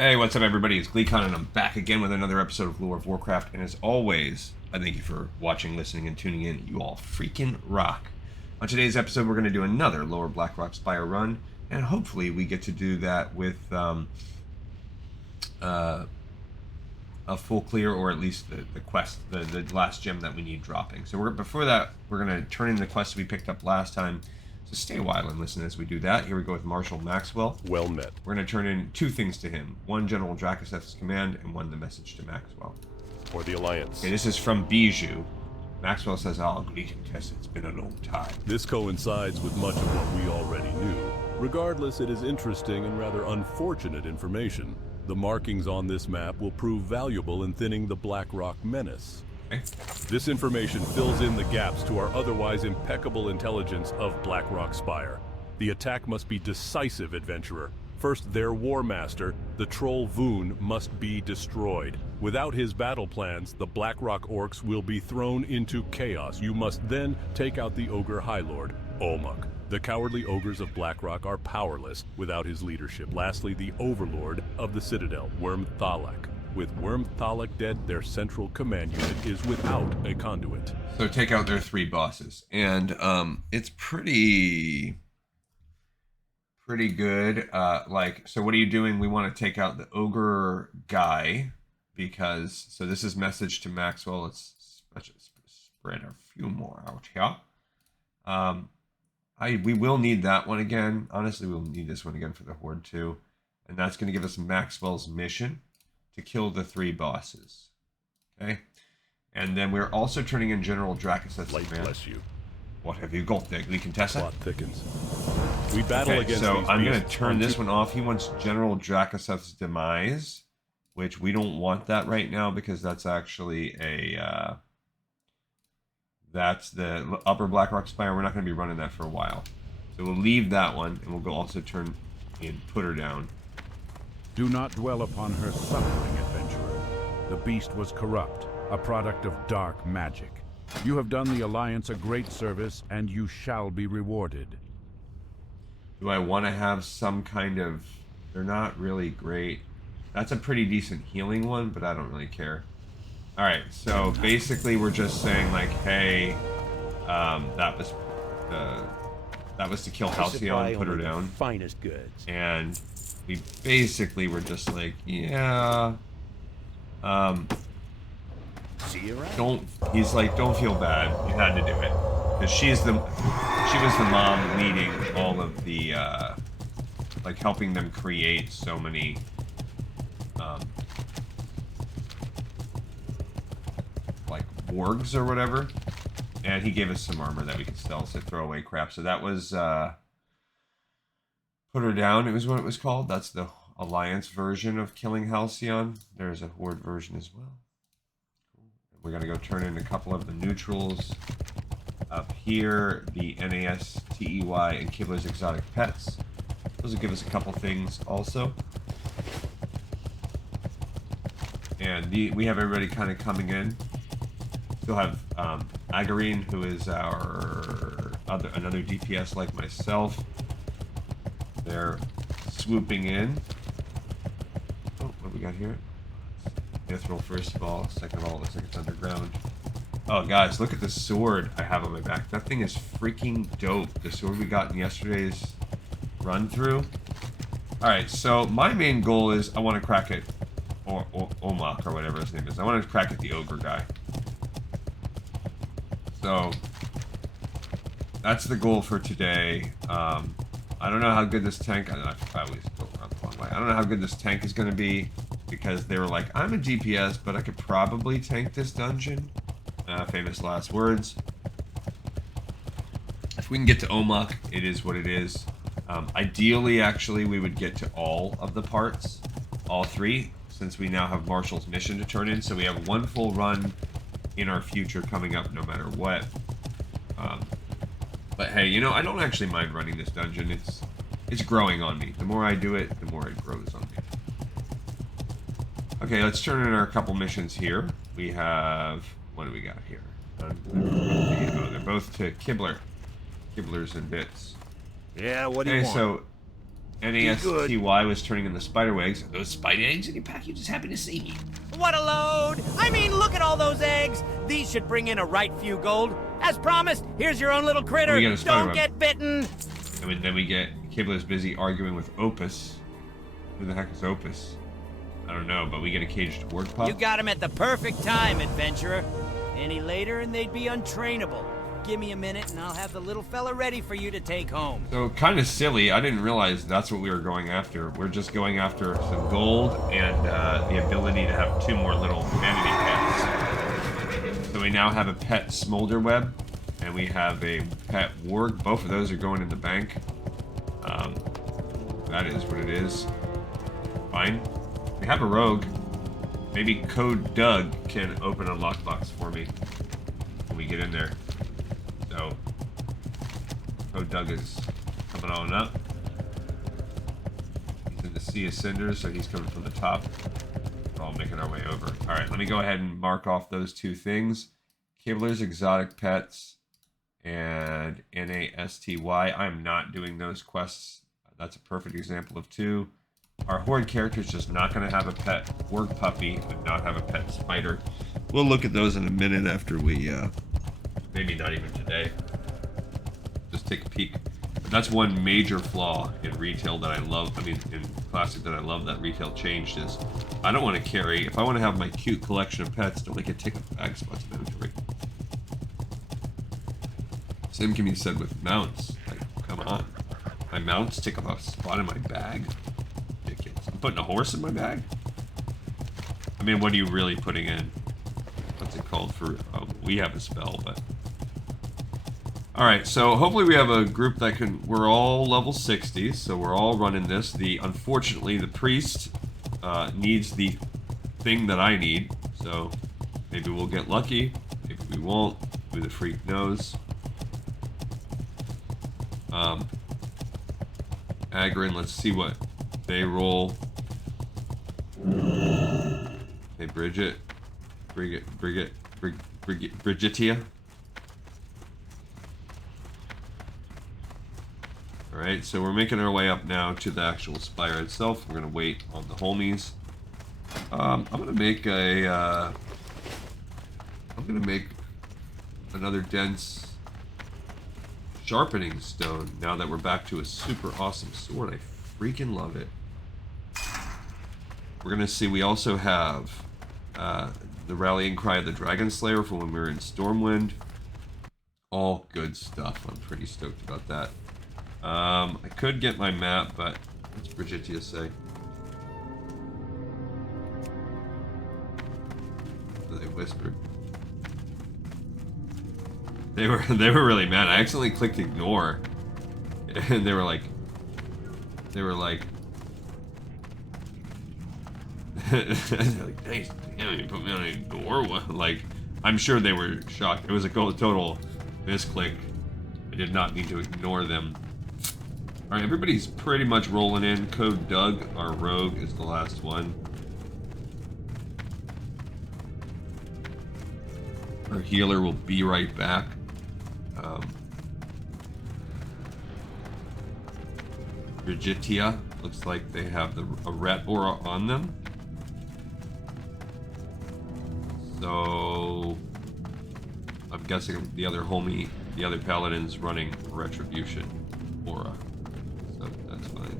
Hey, what's up everybody? It's GleeCon and I'm back again with another episode of Lore of Warcraft. And as always, I thank you for watching, listening, and tuning in. You all freaking rock. On today's episode, we're going to do another Lower Blackrock Spire run. And hopefully we get to do that with a full clear, or at least the quest, the last gem that we need dropping. So before that, we're going to turn in the quest we picked up last time. So stay a while and listen as we do that. Here we go with Marshal Maxwell. Well met. We're going to turn in two things to him. One, General Drakkisath's command, and one, the message to Maxwell. For the Alliance. Okay, this is from Bijou. Maxwell says, "I'll greet and test. It's been a long time." This coincides with much of what we already knew. Regardless, it is interesting and rather unfortunate information. The markings on this map will prove valuable in thinning the Blackrock menace. Okay. This information fills in the gaps to our otherwise impeccable intelligence of Blackrock Spire. The attack must be decisive, adventurer. First, their war master, the troll Voon, must be destroyed. Without his battle plans, the Blackrock orcs will be thrown into chaos. You must then take out the ogre High Lord, Olmuk. The cowardly ogres of Blackrock are powerless without his leadership. Lastly, the overlord of the Citadel, Wormthalak. With Wormthalak dead, their central command unit is without a conduit. So take out their three bosses. And it's pretty good. So what are you doing? We want to take out the ogre guy because, so this is message to Maxwell. Let's spread a few more out here. We will need that one again. Honestly, we'll need this one again for the Horde too. And that's going to give us Maxwell's mission to kill the three bosses. Okay? And then we're also turning in General Drakkisath's Light command. bless you. What have you got there, Contessa? Plot thickens. We battle against so these I'm going to beasts turn this one off. He wants General Drakkisath's demise, which we don't want that right now because that's actually a... that's the Upper Blackrock Spire. We're not going to be running that for a while. So we'll leave that one, and we'll go also turn in Put Her Down. Do not dwell upon her suffering, adventurer. The beast was corrupt, a product of dark magic. You have done the Alliance a great service, and you shall be rewarded. Do I want to have some kind of... They're not really great. That's a pretty decent healing one, but I don't really care. Alright, so basically we're just saying, like, hey, that was to kill Halcyon, Put Her Down. Finest goods. And we basically were just like, yeah, See you around. He's like, don't feel bad. You had to do it. Because she was the mom leading all of the, like helping them create so many, like wargs or whatever. And he gave us some armor that we could sell, so throwaway crap. So that was, Put Her Down, it was what it was called. That's the Alliance version of killing Halcyon. There's a Horde version as well. We're going to go turn in a couple of the neutrals. Up here, the NASTEY and Kibler's exotic pets. Those will give us a couple things also. And we have everybody kind of coming in. Still have Agarine, who is our another DPS like myself. They're swooping in. Oh, what do we got here? Mithril, first of all. Second of all, it looks like it's underground. Oh, guys, look at the sword I have on my back. That thing is freaking dope. The sword we got in yesterday's run through. Alright, so my main goal is I want to crack it, or Olmuk, or whatever his name is. I want to crack it the ogre guy. So, that's the goal for today. I don't know how good this tank... I always go around the long way. I don't know how good this tank is going to be, because they were like, I'm a DPS, but I could probably tank this dungeon. Famous last words. If we can get to Olmuk, it is what it is. Ideally, actually, we would get to all of the parts. All three, since we now have Marshal's mission to turn in. So we have one full run in our future coming up no matter what. But hey, you know, I don't actually mind running this dungeon. It's growing on me. The more I do it, the more it grows on me. Okay, let's turn in our couple missions here. We have... What do we got here? Oh, they're both to Kibler. Kiblers and bits. Yeah, what do you want? So NASTY was turning in the spider eggs. Are those spider eggs in your pack? You just happy to see me. What a load! I mean, look at all those eggs! These should bring in a right few gold. As promised, here's your own little critter. We get a spider Don't web. get bitten! And then we get Kibler's busy arguing with Opus. Who the heck is Opus? I don't know, but we get a caged ward pup. You got him at the perfect time, adventurer. Any later and they'd be untrainable. Give me a minute and I'll have the little fella ready for you to take home. So kind of silly. I didn't realize that's what we were going after. We're just going after some gold and the ability to have 2 more little vanity pets. So we now have a pet Smolderweb and we have a pet Warg. Both of those are going in the bank. That is what it is. Fine. We have a rogue. Maybe Code Doug can open a lockbox for me when we get in there. So, Code Doug is coming on up. He's in the Sea of Cinders, so he's coming from the top. We're all making our way over. Alright, let me go ahead and mark off those 2 things. Kibler's Exotic Pets and NASTY. I'm not doing those quests. That's a perfect example of 2. Our Horde character is just not going to have a pet Warg puppy and not have a pet spider. We'll look at those in a minute after we, maybe not even today. Just take a peek. But that's one major flaw in retail that I love. I mean, in Classic that I love that retail changed is I don't want to carry, if I want to have my cute collection of pets, don't make it take up bag spots in inventory. Same can be said with mounts. Like, come on. My mounts take up a spot in my bag? Ridiculous. I'm putting a horse in my bag? I mean, what are you really putting in? What's it called for... we have a spell, but... Alright, so hopefully we have a group that can... We're all level 60, so we're all running this. Unfortunately, the priest needs the thing that I need, so maybe we'll get lucky. Maybe we won't. Who the freak knows. Agrin, let's see what they roll. Hey, Brigitia. Alright, so we're making our way up now to the actual spire itself. We're going to wait on the homies. I'm going to make another dense sharpening stone now that we're back to a super awesome sword. I freaking love it. We're going to see, we also have the rallying cry of the Dragon Slayer from when we were in Stormwind. All good stuff. I'm pretty stoked about that. I could get my map, but what's Brigitia say? They whispered. They were really mad. I accidentally clicked ignore, and they were like, nice, damn, you put me on ignore. Like, I'm sure they were shocked. It was a total misclick. I did not mean to ignore them. All right, everybody's pretty much rolling in. Code Doug, our rogue, is the last one. Our healer will be right back. Brigitia, looks like they have a rat aura on them. So I'm guessing the other homie, the other paladin's running retribution aura. So that's fine.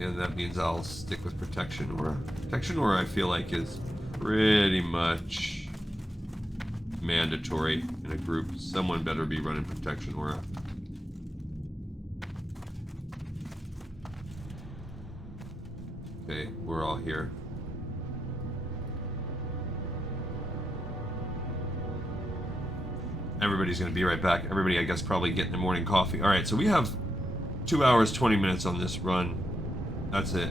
And that means I'll stick with protection aura. Protection aura I feel like is pretty much mandatory in a group. Someone better be running protection aura. Okay, we're all here. Everybody's gonna be right back. Everybody, I guess, probably getting their morning coffee. Alright, so we have 2 hours, 20 minutes on this run. That's it.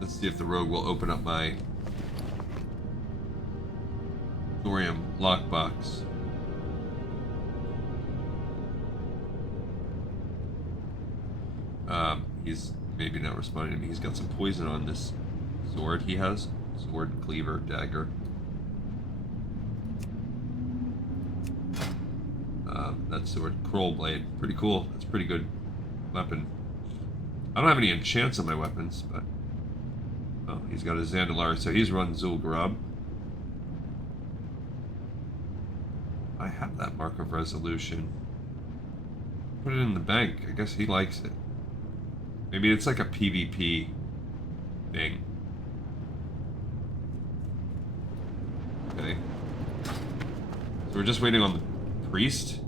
Let's See if the rogue will open up my thorium lockbox. He's maybe not responding to me. He's got some poison on this sword he has. Sword, cleaver, dagger. That sword, Kroll blade. Pretty cool. That's a pretty good weapon. I don't have any enchants on my weapons, but... Oh, he's got a Zandalar, so he's run Zul'Gurub. I have that Mark of Resolution. Put it in the bank. I guess he likes it. Maybe it's like a PvP thing. Okay. So we're just waiting on the priest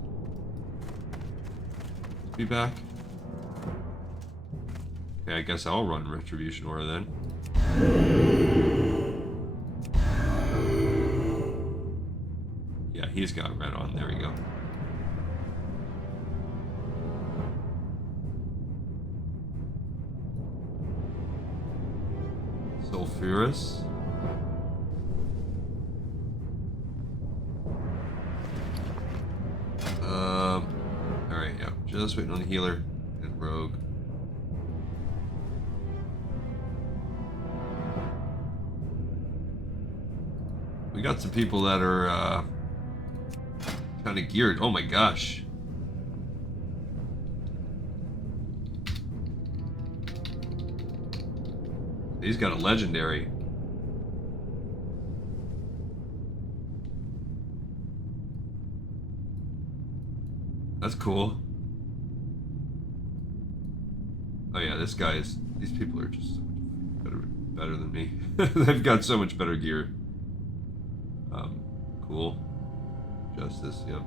to be back. Okay, I guess I'll run Retribution Aura then. Yeah, he's got red on. There we go. Sulfurous. Alright, yeah. Just waiting on the healer and rogue. We got some people that are kind of geared. Oh my gosh. He's got a legendary. That's cool. Oh yeah, this guy is... These people are just so much better than me. They've got so much better gear. Cool. Justice, yep.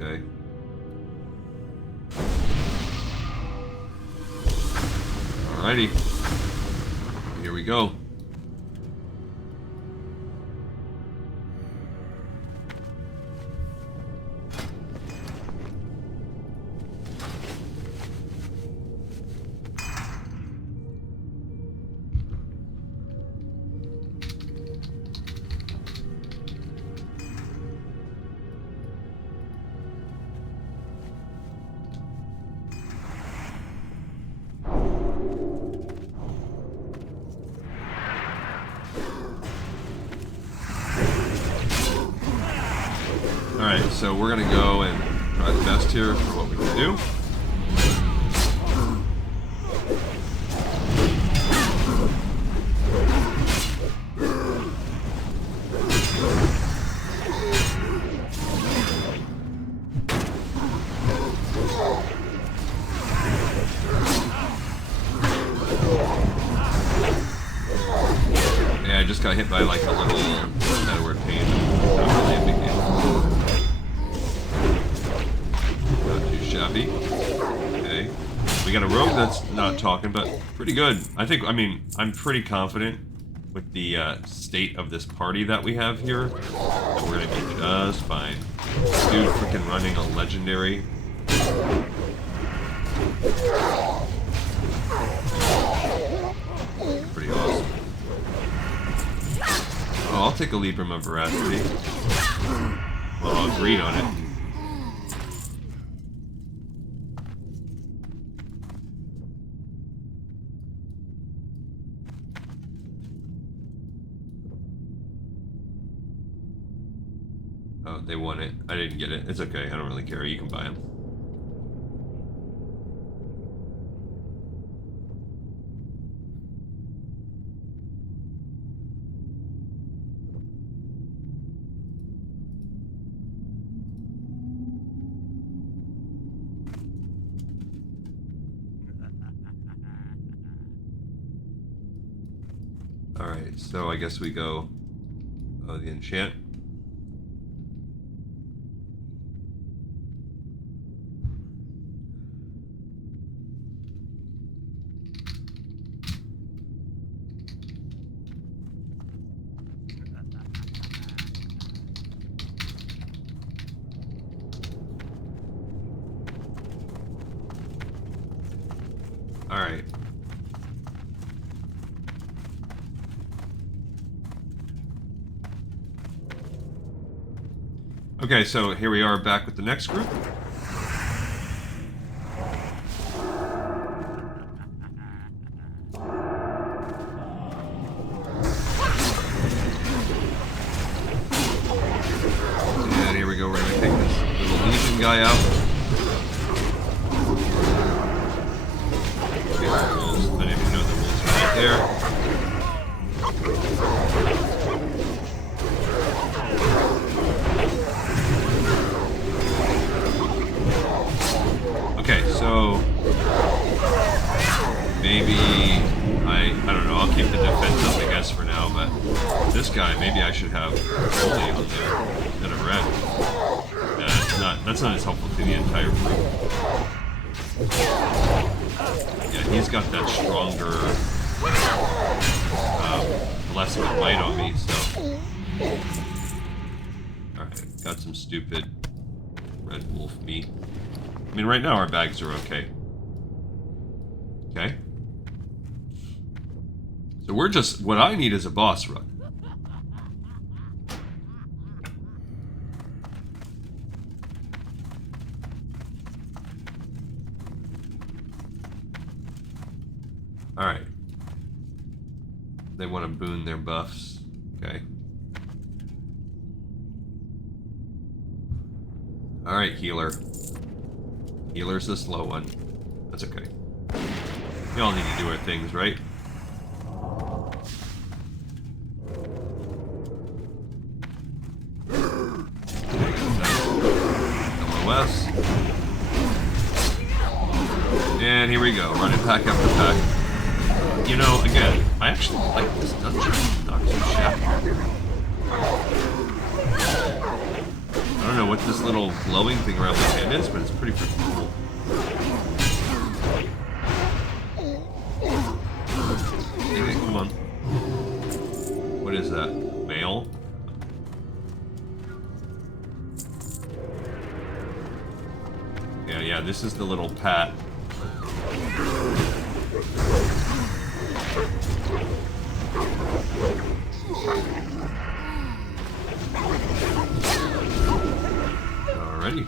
Okay. Alrighty. Here we go. Alright, so we're gonna go and try the best here for what we can do. Yeah, I just got hit by like a little Edward pain. Not really a big deal. Shabby. Okay. We got a rogue that's not talking, but pretty good. I mean, I'm pretty confident with the state of this party that we have here that we're gonna be just fine. Dude freaking running a legendary. Pretty awesome. Oh, I'll take a Libram of Veracity. Well, I'll agree on it. Oh, they won it. I didn't get it. It's okay. I don't really care. You can buy them. Alright, so I guess we go... Oh, the enchant. Okay, so here we are back with the next group. And here we go, we're gonna take this little Legion guy out. Okay, the wolves. I didn't even know the wolves were right there. Okay, so maybe I don't know, I'll keep the defense up I guess for now, but this guy maybe I should have holy on there instead of red. That's not as helpful to the entire group. Yeah, he's got that stronger blessing of light on me, so. Alright, got some stupid red wolf meat. I mean, right now our bags are okay. Okay. So we're just... What I need is a boss run. Alright. They want to boon their buffs. Okay. Alright, healer. Healer's the slow one. That's okay. We all need to do our things, right? LOS. And here we go, running pack after pack. You know, again, I actually like this dungeon. Not too shabby. I don't know what this little glowing thing around my hand is, but it's pretty freaking cool. Dang it, come on. What is that? Mail? Yeah, this is the little pat. Alrighty.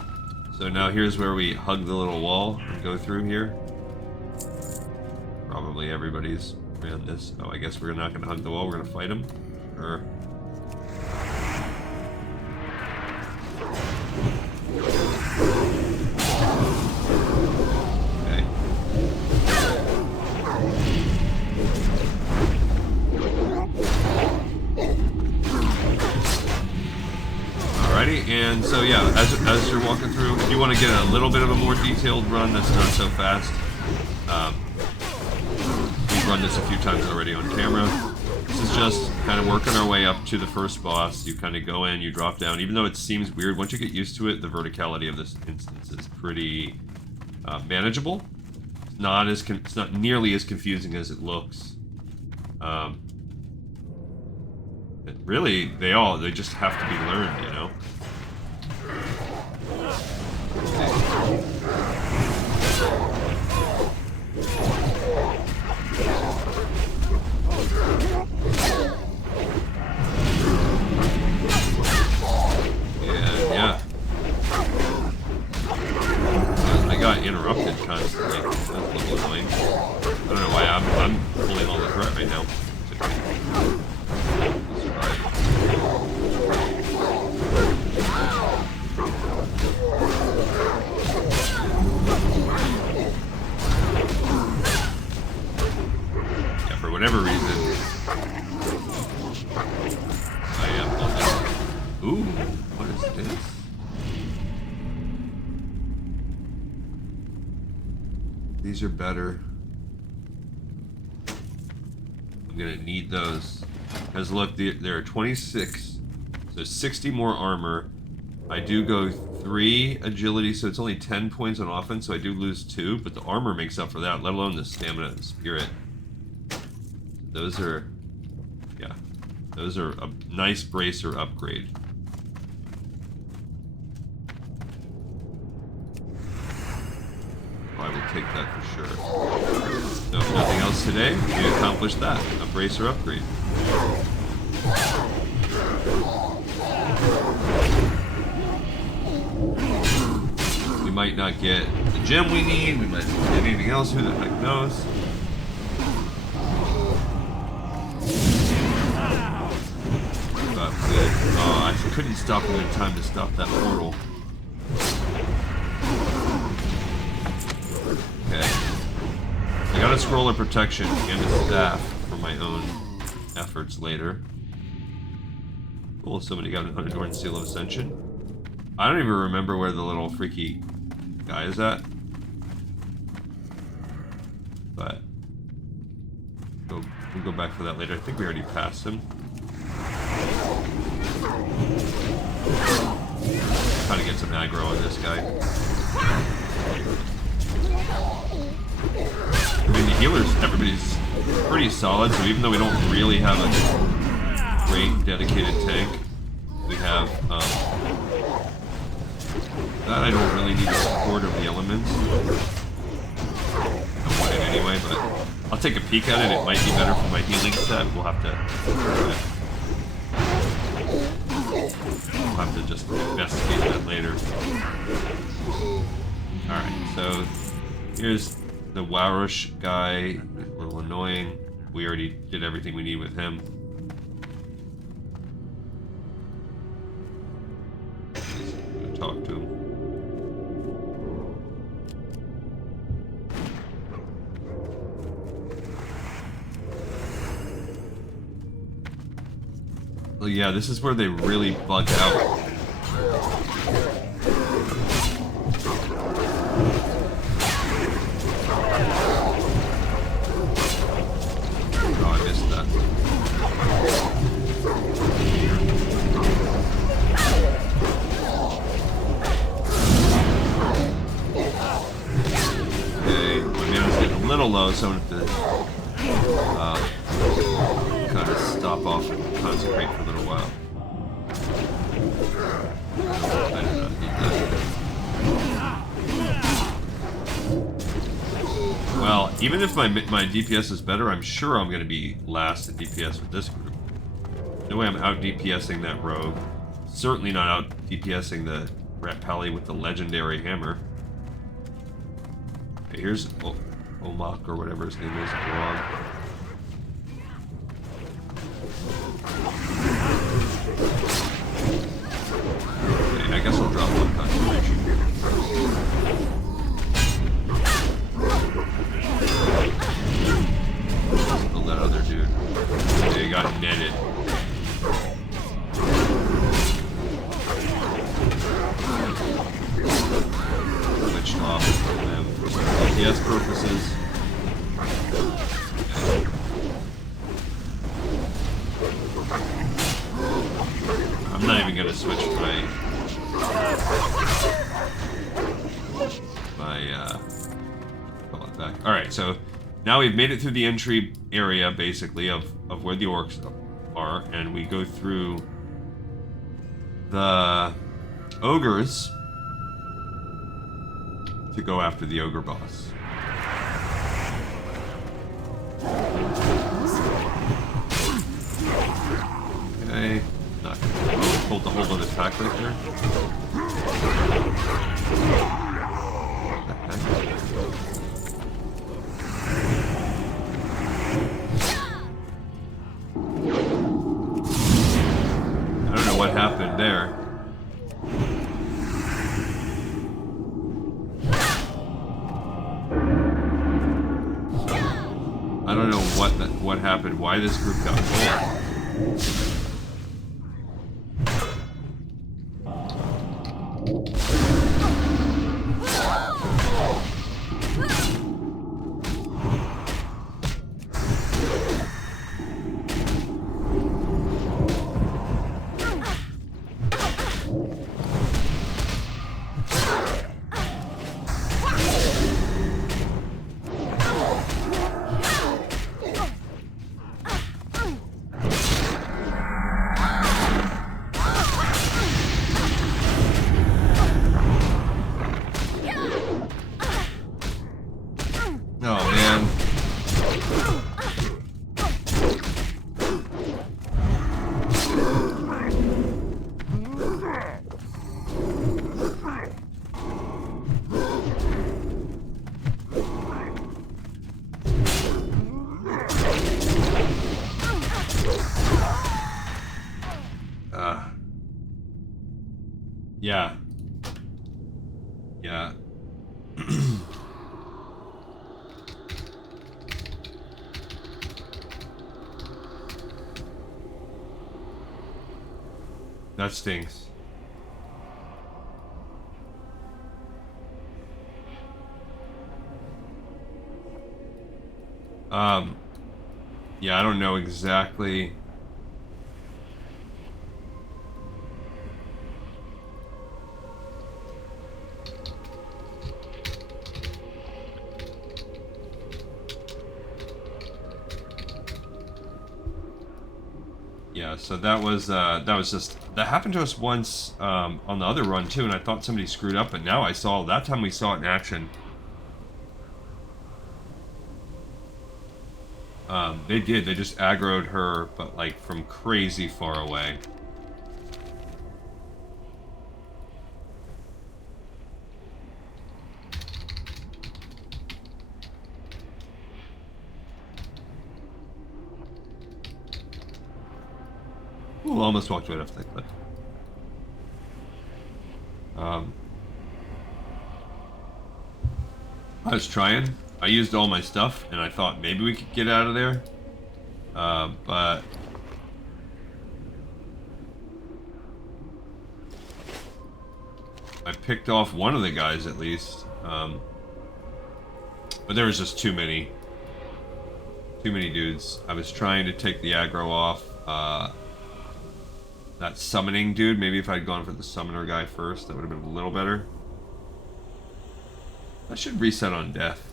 So now here's where we hug the little wall and go through here. Probably everybody's ran this. Oh, I guess we're not going to hug the wall. We're going to fight him. Sure. Okay. Alrighty, and so yeah, as you're walking through, if you want to get a little bit of a more detailed run that's not so fast, we've run this a few times already on camera. This is just kind of working our way up to the first boss. You kind of go in, you drop down. Even though it seems weird, once you get used to it, the verticality of this instance is pretty manageable. It's not nearly as confusing as it looks. Really, they just have to be learned, you know? Yeah. I got interrupted constantly. That's a little annoying. I don't know why I'm pulling all the threat right now. Yeah, for whatever reason, I am on this. Ooh, what is this? These are better. I'm gonna need those. Because look, there are 26, so 60 more armor. I do go 3 agility, so it's only 10 points on offense, so I do lose 2, but the armor makes up for that, let alone the stamina and spirit. Those are, yeah, those are a nice bracer upgrade. I will take that for sure. So if nothing else today, we accomplished that. A bracer upgrade. might not get the gem we need. We might not get anything else. Who the heck knows? But good. Oh, I couldn't stop him in time to stop that portal. Okay. I got a scroll of protection and a staff for my own efforts later. Cool, somebody got an unadorned seal of ascension. I don't even remember where the little freaky guy is at. But we'll go back for that later. I think we already passed him. Trying to get some aggro on this guy. I mean, the healers, everybody's pretty solid, so even though we don't really have a great dedicated tank, we have, that I don't really need the support of the elements. I want it anyway, but I'll take a peek at it. It might be better for my healing set. We'll have to just investigate that later. Alright, so here's the Warush guy. A little annoying. We already did everything we need with him. Let's go talk to him. Well, yeah, this is where they really bug out. Oh, I missed that. Okay, my mana's getting a little low, so I'm gonna have to kind of stop off and concentrate for a little while. I do not need that. Well, even if my DPS is better, I'm sure I'm going to be last at DPS with this group. No way I'm out DPSing that rogue. Certainly not out DPSing the Rat Pally with the legendary hammer. Okay, here's Omak or whatever his name is. Okay, I guess I'll drop one concentration. Kill that other dude. Okay, he got netted. Switched off from them for DPS purposes. I'm not even gonna switch call it back. Alright, so now we've made it through the entry area, basically, of where the orcs are, and we go through the ogres to go after the ogre boss. Okay, not gonna hold the whole other attack right there. I don't know what happened there. I don't know what happened, why this group got pulled. Yeah. Yeah. That stinks. Yeah, I don't know exactly. Yeah, so that was just, that happened to us once on the other run too, and I thought somebody screwed up, but now I saw, that time we saw it in action. They did, they just aggroed her, but like from crazy far away. Ooh, almost walked right off that cliff. I was trying. I used all my stuff, and I thought maybe we could get out of there. But I picked off one of the guys at least. But there was just too many dudes. I was trying to take the aggro off. That summoning dude, maybe if I'd gone for the summoner guy first, that would have been a little better. I should reset on death.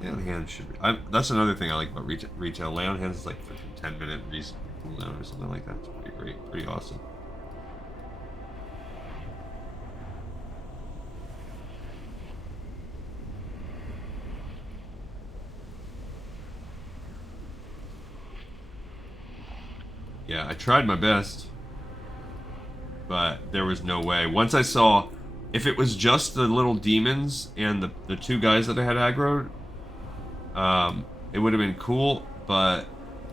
Lay on hands should be. That's another thing I like about retail. Lay on hands is like freaking 10-minute reset cooldown or something like that. It's pretty great, pretty awesome. Yeah, I tried my best, but there was no way. Once I saw, if it was just the little demons and the two guys that I had aggroed, it would have been cool, but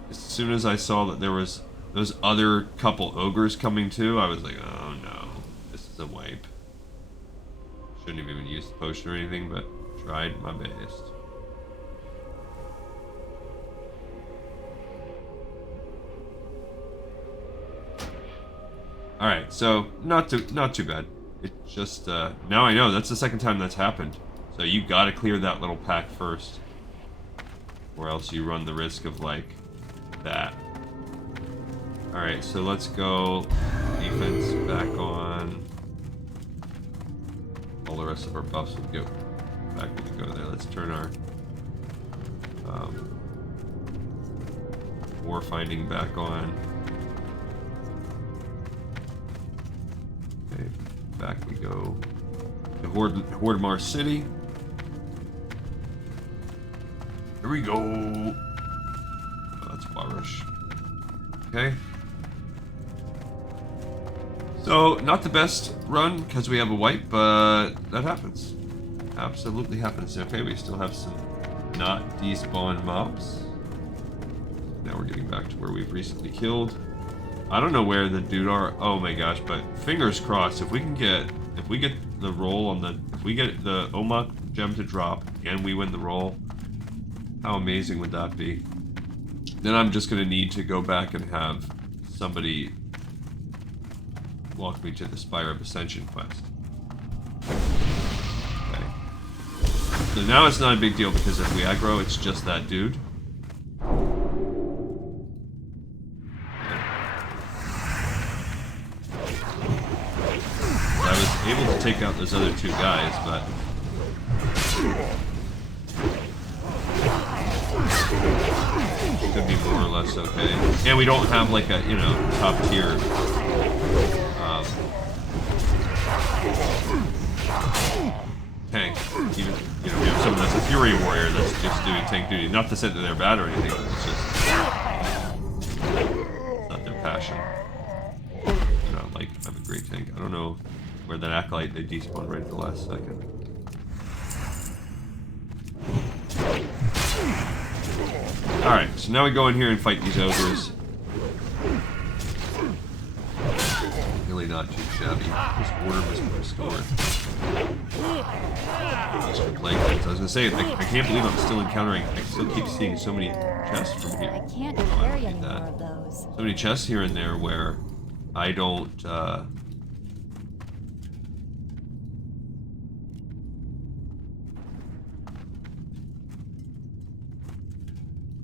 as soon as I saw that there was those other couple ogres coming too, I was like, oh no, this is a wipe. Shouldn't have even used the potion or anything, but tried my best. Alright, so not too bad. It just now I know that's the second time that's happened. So you gotta clear that little pack first. Or else you run the risk of like that. Alright, so let's go defense back on. All the rest of our buffs will go back when we go there. Let's turn our war finding back on. Okay, back we go to Hordemar City. Here we go. Oh, that's Barush. Okay. So, not the best run because we have a wipe, but that happens. Absolutely happens. Okay, we still have some not despawned mobs. Now we're getting back to where we've recently killed. I don't know where the dude are. Oh my gosh, but fingers crossed if we get the roll on the, if we get the Omak gem to drop and we win the roll, how amazing would that be? Then I'm just gonna need to go back and have somebody walk me to the Spire of Ascension quest. Okay. So now it's not a big deal because if we aggro, it's just that dude. I was able to take out those other two guys, but could be more or less okay. And we don't have like a, you know, top tier tank. Even, you know, we have someone that's a Fury Warrior that's just doing tank duty. Not to say that they're bad or anything, it's just not their passion. They're not like, I'm a great tank. I don't know where that Acolyte, they despawned right at the last second. Alright, so now we go in here and fight these ogres. Really not too shabby. His order was restored. Just for playing things. I was gonna say, I can't believe I'm still encountering. I still keep seeing so many chests from here. I can't Oh, I carry don't any need more that. of those. So many chests here and there where I don't. Oh,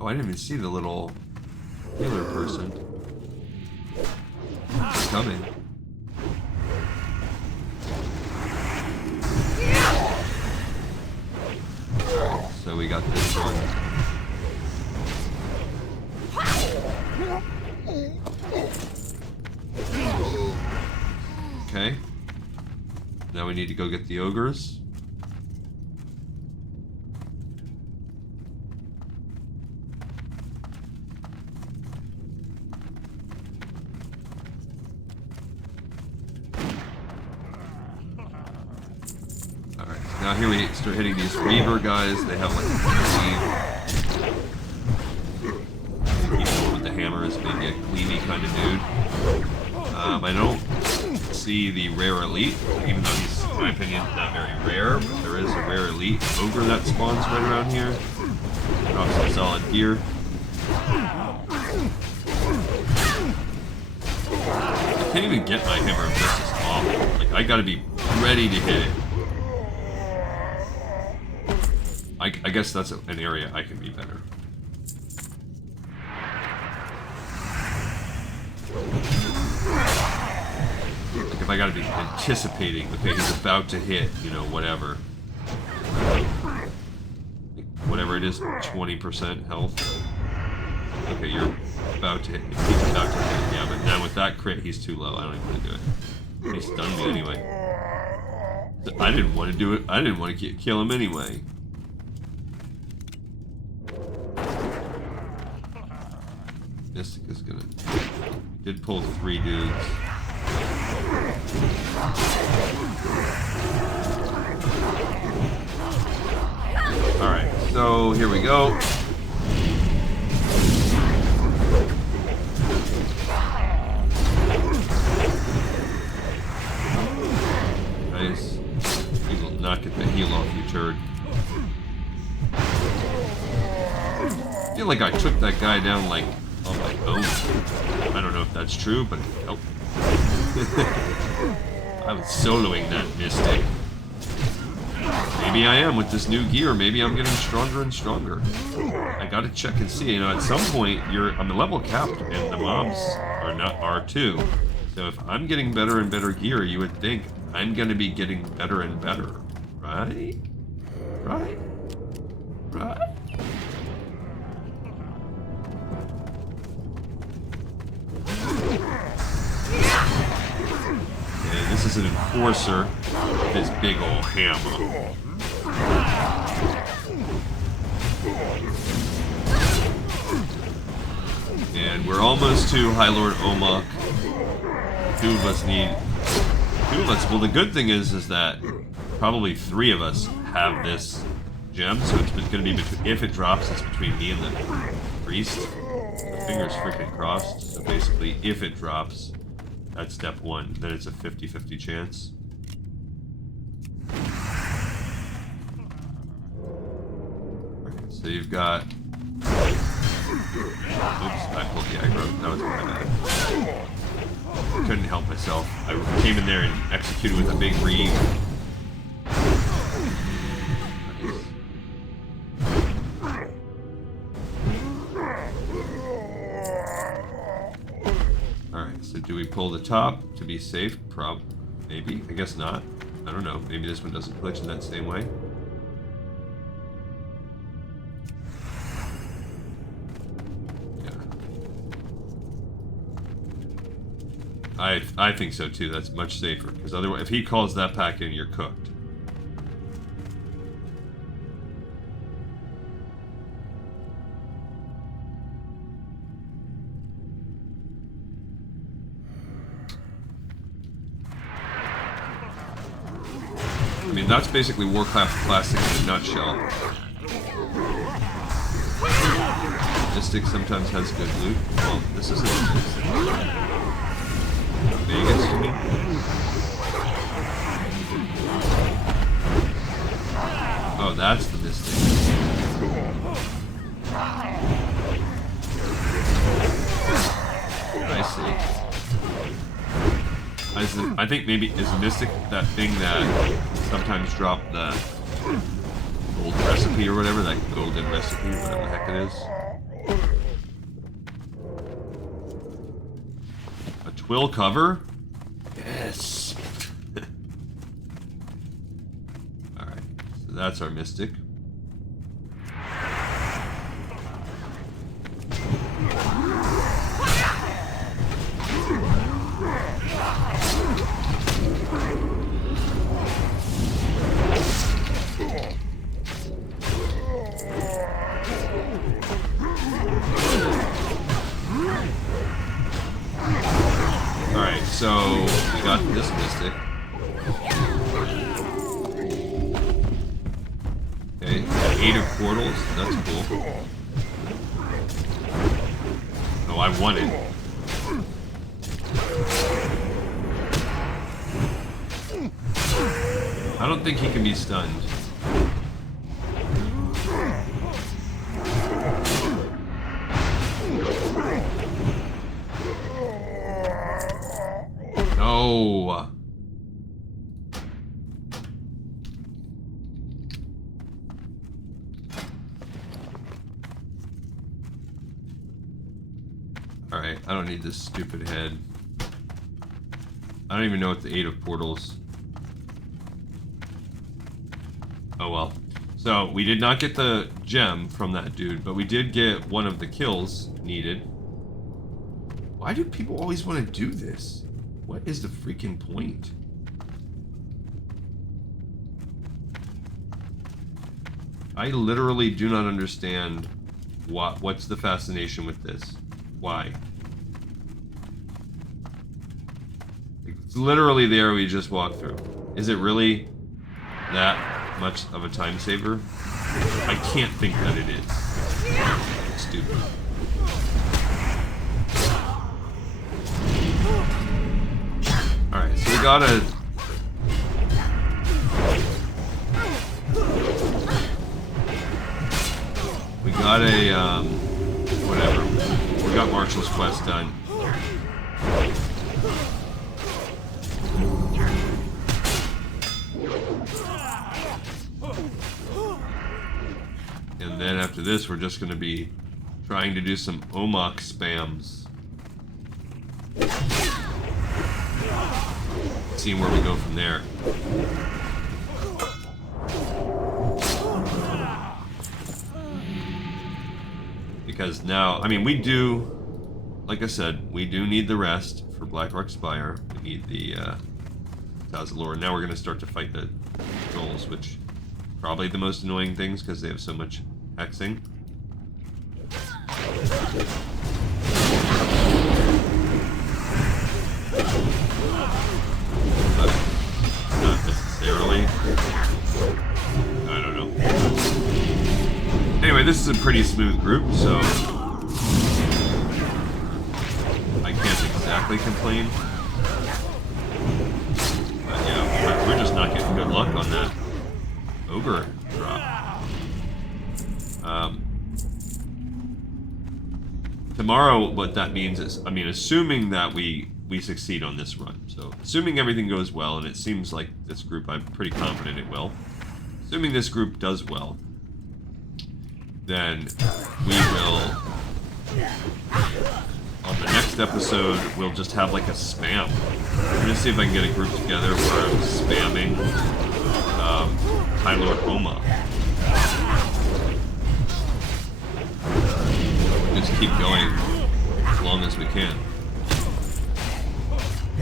I didn't even see the little healer person. He's coming. So we got this one. Okay. Now we need to go get the ogres. Alright, so now here we start hitting these Reaver guys. They have like a people with the hammer is maybe a cleany kind of dude. I don't see the rare elite, even though he's, in my opinion, not very rare, but there is a rare elite ogre that spawns right around here. Drops some solid gear. I can't even get my hammer if this is awful. Like, I gotta be ready to hit it. I guess that's an area I can be better. Like if I gotta be anticipating, okay, he's about to hit, you know, whatever. Whatever it is, 20% health. Okay, you're about to hit. He's about to hit. Yeah, but now with that crit, he's too low. I don't even want to do it. He stunned me anyway. I didn't want to do it. I didn't want to kill him anyway. Mystic is gonna. Did pull 3 dudes. Alright, so here we go. Nice. You will not get the heal off, you turd. I feel like I took that guy down like on my own. I don't know if that's true, but nope. I was soloing that Mystic. Maybe I am with this new gear. Maybe I'm getting stronger and stronger. I gotta check and see. You know, at some point, I'm a level capped, and the mobs are too. So if I'm getting better and better gear, you would think I'm gonna be getting better and better, right? Right? Right? And this is an enforcer with his big old hammer. And we're almost to High Lord Omok. Two of us. Well, the good thing is that probably 3 of us have this gem, so it's going to be between, if it drops, it's between me and the priest. The fingers freaking crossed. So basically, if it drops, that's step 1. Then it's a 50-50 chance. Okay, so you've got. Oops, I pulled the aggro. That was my bad. Couldn't help myself. I came in there and executed with a big reeve. Alright, so do we pull the top to be safe? Maybe. I guess not. I don't know. Maybe this one doesn't glitch in that same way. I think so too. That's much safer, because otherwise, if he calls that pack in, you're cooked. I mean, that's basically Warcraft Classic in a nutshell. Mystic sometimes has good loot. Well, this isn't Vegas to me. I think maybe is Mystic that thing that sometimes drop the gold recipe or whatever, that golden recipe, whatever the heck it is. A twill cover? Yes. Alright, so that's our Mystic. Alright, so we got this Mystic. Okay, 8 of portals, that's cool. Oh, I won it. I don't think he can be stunned. No. Alright, I don't need this stupid head. I don't even know what the 8 of portals. Oh well. So, we did not get the gem from that dude, but we did get one of the kills needed. Why do people always want to do this? What is the freaking point? I literally do not understand what's the fascination with this. Why? It's literally the area we just walked through. Is it really that much of a time saver? I can't think that it is. It's stupid. Alright, so we gotta... We got a, whatever. We got Marshall's quest done. And then after this, we're just gonna be trying to do some Omok spams. Seeing where we go from there. Because now, I mean, we do, like I said, we do need the rest for Blackrock Spire. We need the Tazalore. Now we're going to start to fight the trolls, which probably the most annoying things because they have so much hexing. Not necessarily. I don't know. Anyway, this is a pretty smooth group, so I can't exactly complain. But yeah, we're just not getting good luck on that ogre drop. Tomorrow, what that means is, I mean, assuming that we succeed on this run. So, assuming everything goes well, and it seems like this group, I'm pretty confident it will. Assuming this group does well, then we will, on the next episode, we'll just have like a spam. I'm gonna see if I can get a group together where I'm spamming High Lord Oma. Just keep going as long as we can. I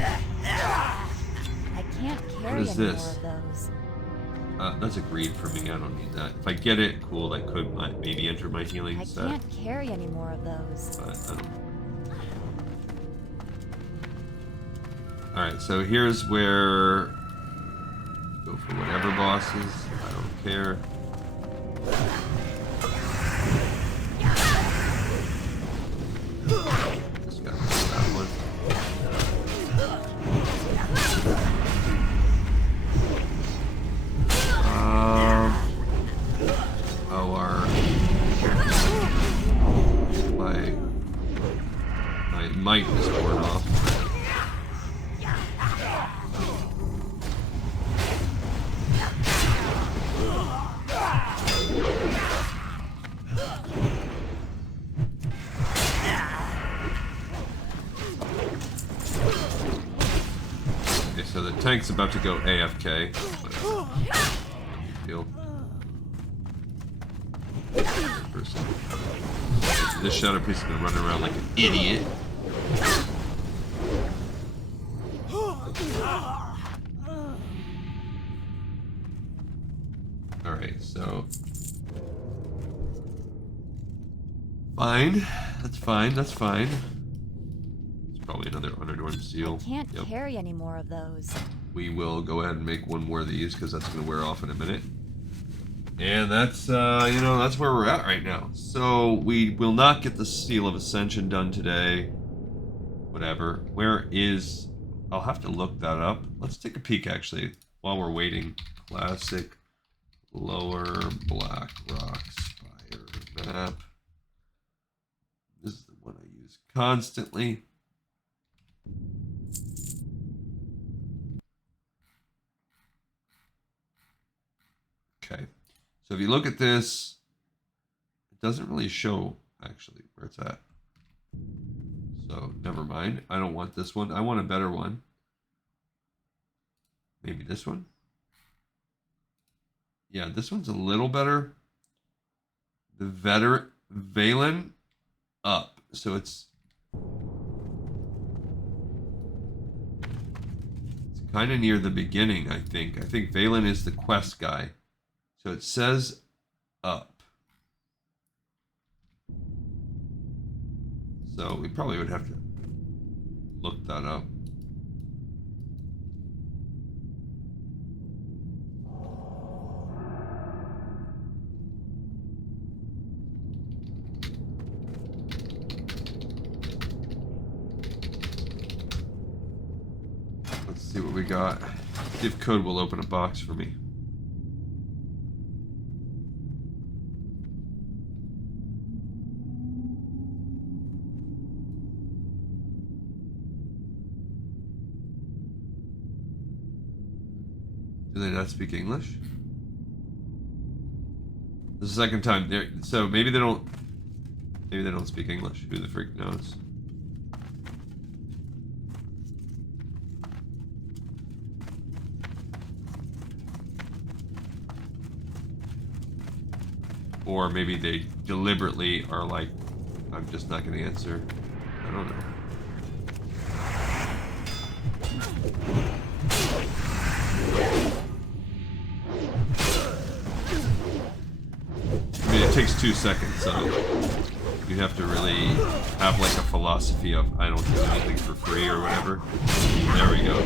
can't carry What is any this? more of those. That's a greed for me. I don't need that. If I get it, cool. That could maybe enter my healing I set. can't carry any more of those. But I don't. Alright, so here's where go for whatever bosses. I don't care. Just gotta miss that one. Oh, my might is worn off. so the tank's about to go AFK. Whatever. Big deal. This shadow priest has been running around like an idiot. Alright, so fine. That's fine, that's fine. It's probably another Underdorn seal. I can't carry any more of those. We will go ahead and make one more of these because that's going to wear off in a minute. And that's, you know, that's where we're at right now. So we will not get the Seal of Ascension done today. Whatever. Where is... I'll have to look that up. Let's take a peek, actually, while we're waiting. Classic Lower Blackrock Spire map. This is the one I use constantly. Okay. So if you look at this, it doesn't really show, actually, where it's at. So, never mind. I don't want this one. I want a better one. Maybe this one? Yeah, this one's a little better. The Valen up. So it's kind of near the beginning, I think. I think Valen is the quest guy. So it says up. So we probably would have to look that up. Let's see what we got. See if code will open a box for me. Do they not speak English? This is the second time there, so maybe they don't speak English. Who the freak knows? Or maybe they deliberately are like, I'm just not going to answer. I don't know. I mean, it takes 2 seconds, so you have to really have like a philosophy of I don't do anything for free or whatever. There we go.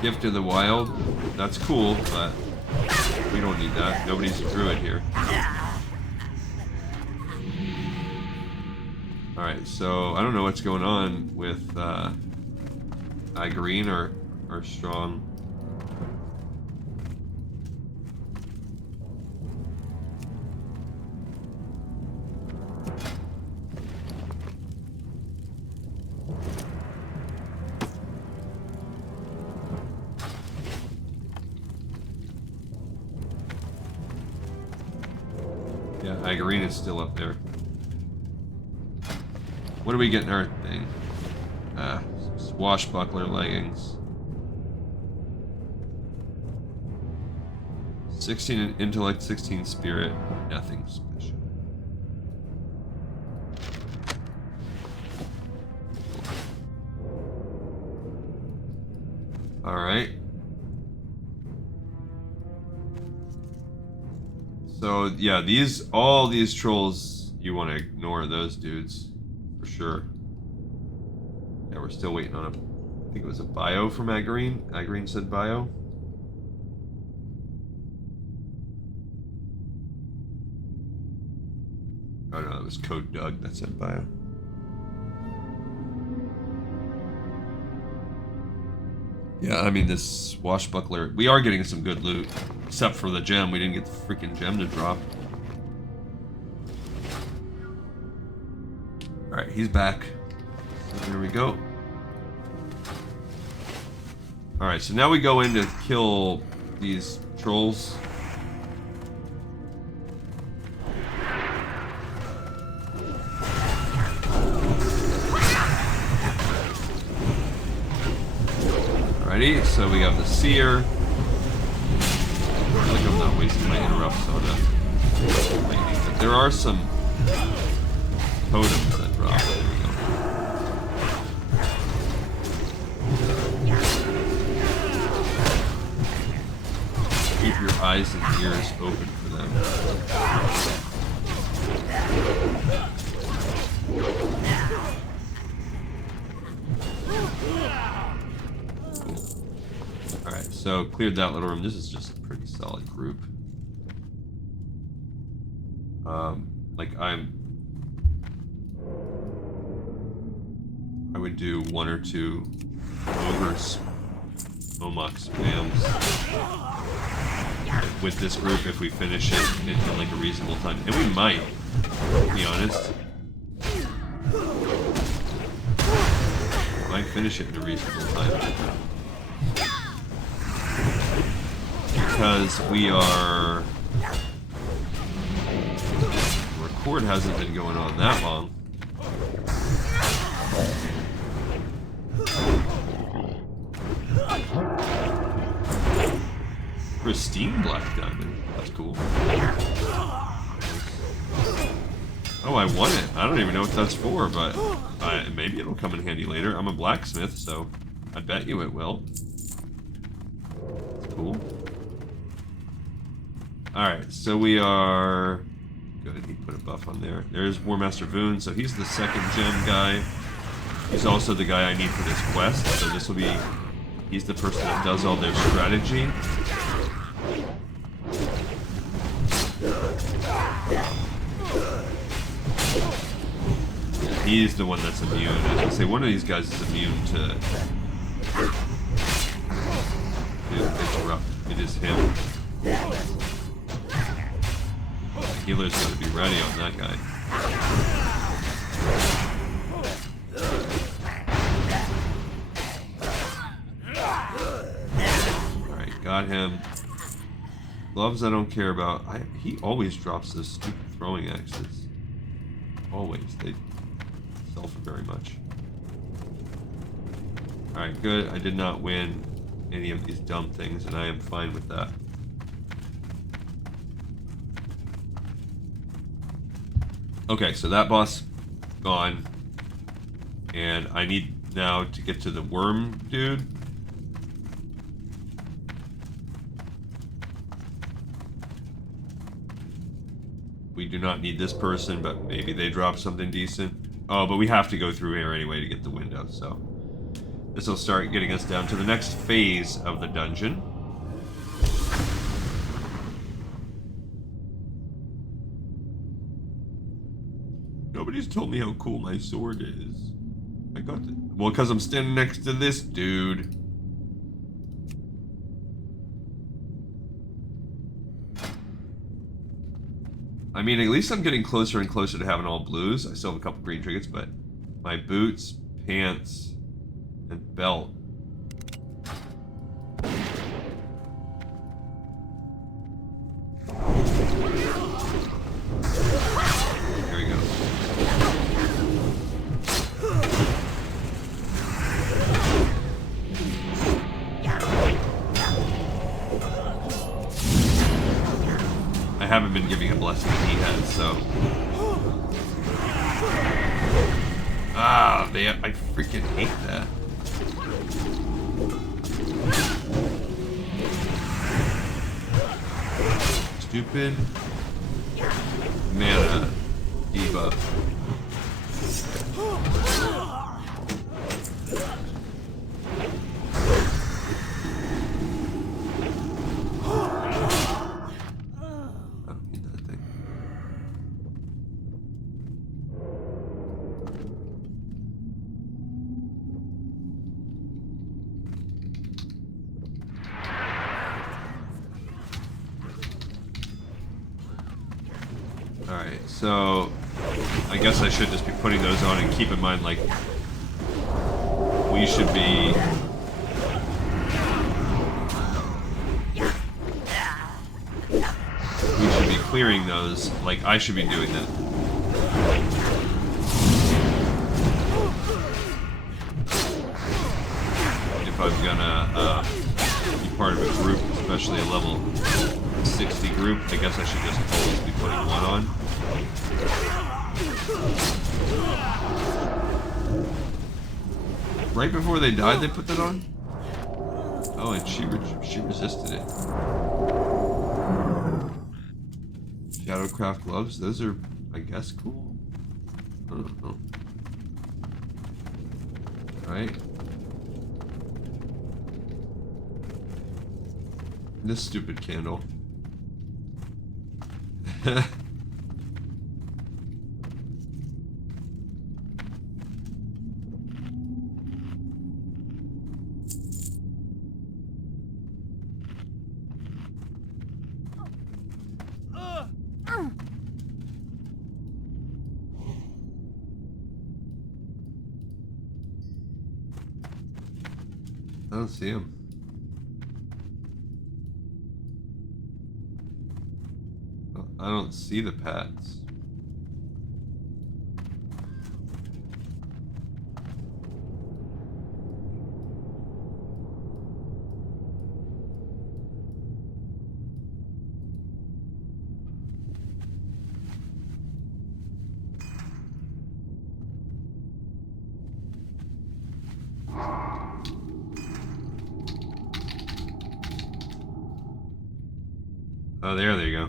Gift of the Wild, that's cool, but we don't need that. Nobody's a druid here. Alright, so I don't know what's going on with Igreen or Strong. Yeah, Igreen is still up there. What do we get in our thing? Swashbuckler leggings. 16 in intellect, 16 spirit. Nothing special. Alright. So, yeah, all these trolls, you want to ignore those dudes. For sure. Yeah, we're still waiting on I think it was a bio from Igreen. Igreen said bio. Oh no, that was Code Doug that said bio. Yeah, I mean, this swashbuckler, we are getting some good loot. Except for the gem, we didn't get the freaking gem to drop. Alright, he's back. So here we go. Alright, so now we go in to kill these trolls. Alrighty, so we have the seer. I feel like I'm not wasting my interrupt soda. But there are some totems that drop. There we go. Keep your eyes and ears open for them. Alright, so cleared that little room. This is just a pretty solid group. I would do 1 or 2 ogres, Omok spams with this group if we finish it in like a reasonable time. And we might, to be honest. Might finish it in a reasonable time. Because we are... Record hasn't been going on that long. Pristine black diamond. That's cool. Oh, I won it. I don't even know what that's for, but maybe it'll come in handy later. I'm a blacksmith, so I bet you it will. That's cool. Alright, so we are... Good, he put a buff on there. There's War Master Voon, so he's the second gem guy. He's also the guy I need for this quest, so this will be... He's the person that does all their strategy. He's the one that's immune. I was gonna say, one of these guys is immune to interrupt. It is him. The healer's gotta be ready on that guy. Alright, got him. Gloves I don't care about. He always drops those stupid throwing axes. Always. They suffer very much. Alright, good. I did not win any of these dumb things, and I am fine with that. Okay, so that boss gone. And I need now to get to the worm dude. We do not need this person, but maybe they drop something decent. Oh, but we have to go through here anyway to get the window, so... This will start getting us down to the next phase of the dungeon. Nobody's told me how cool my sword is. I got it. Well, because I'm standing next to this dude. I mean, at least I'm getting closer and closer to having all blues. I still have a couple green trinkets, but my boots, pants, and belt. Here we go. I haven't been giving a blessing that he has, so... Ah, I freaking hate that. Stupid mana debuff. Alright, so I guess I should just be putting those on and keep in mind, like, we should be clearing those like I should be doing that. If I'm gonna be part of a group, especially a level 60 group, I guess I should just always be putting one on. Right before they died, they put that on? Oh, and she resisted it. Shadowcraft gloves, those are, I guess, cool. I don't know. Right? This stupid candle. I don't see him. I don't see the pets. Oh, there you go.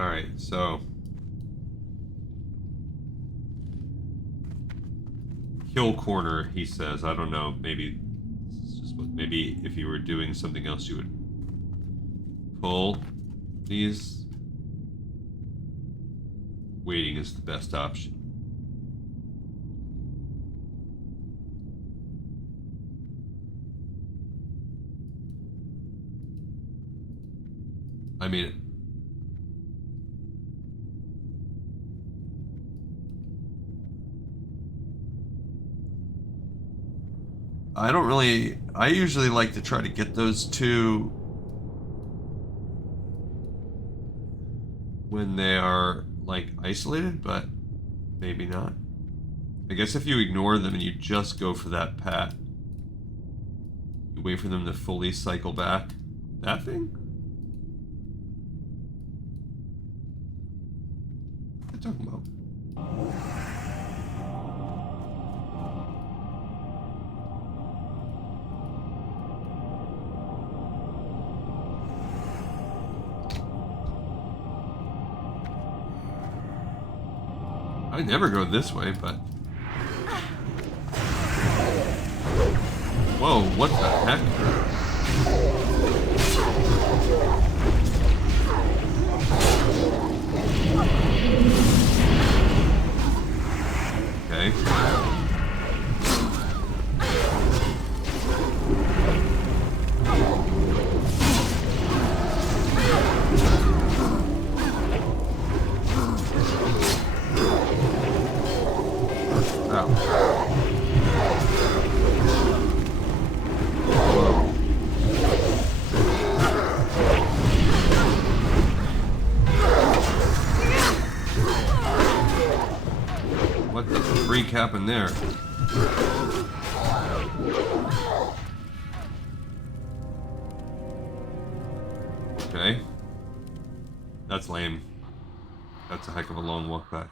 Alright, so kill corner, he says. I don't know, maybe it's just what, maybe if you were doing something else you would pull these. Waiting is the best option. I mean, I usually like to try to get those two when they are like isolated, but maybe not. I guess if you ignore them and you just go for that pat, you wait for them to fully cycle back. That thing? What are you talking about? I never go this way, but... Whoa, what the heck? Okay. What the freak happened there? Okay. That's lame. That's a heck of a long walk back.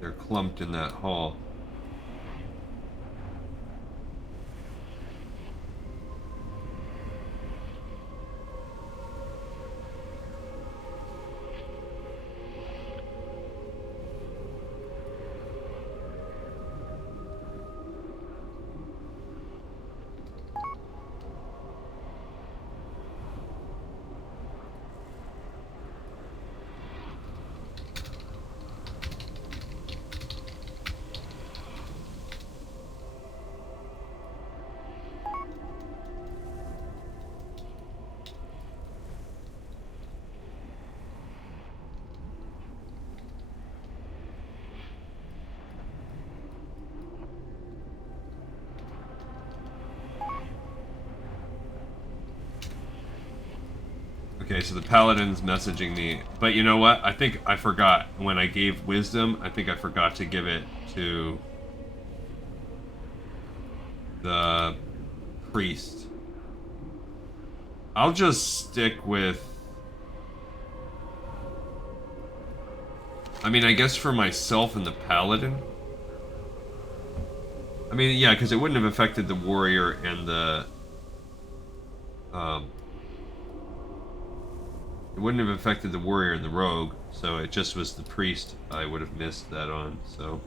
They're clumped in that hall. Okay, so the paladin's messaging me. But you know what? I think I forgot. When I gave wisdom, I think I forgot to give it to the priest. I'll just stick with... I mean, I guess for myself and the paladin. I mean, yeah, because it wouldn't have affected the warrior and the... it wouldn't have affected the warrior and the rogue, so it just was the priest I would have missed that on, so...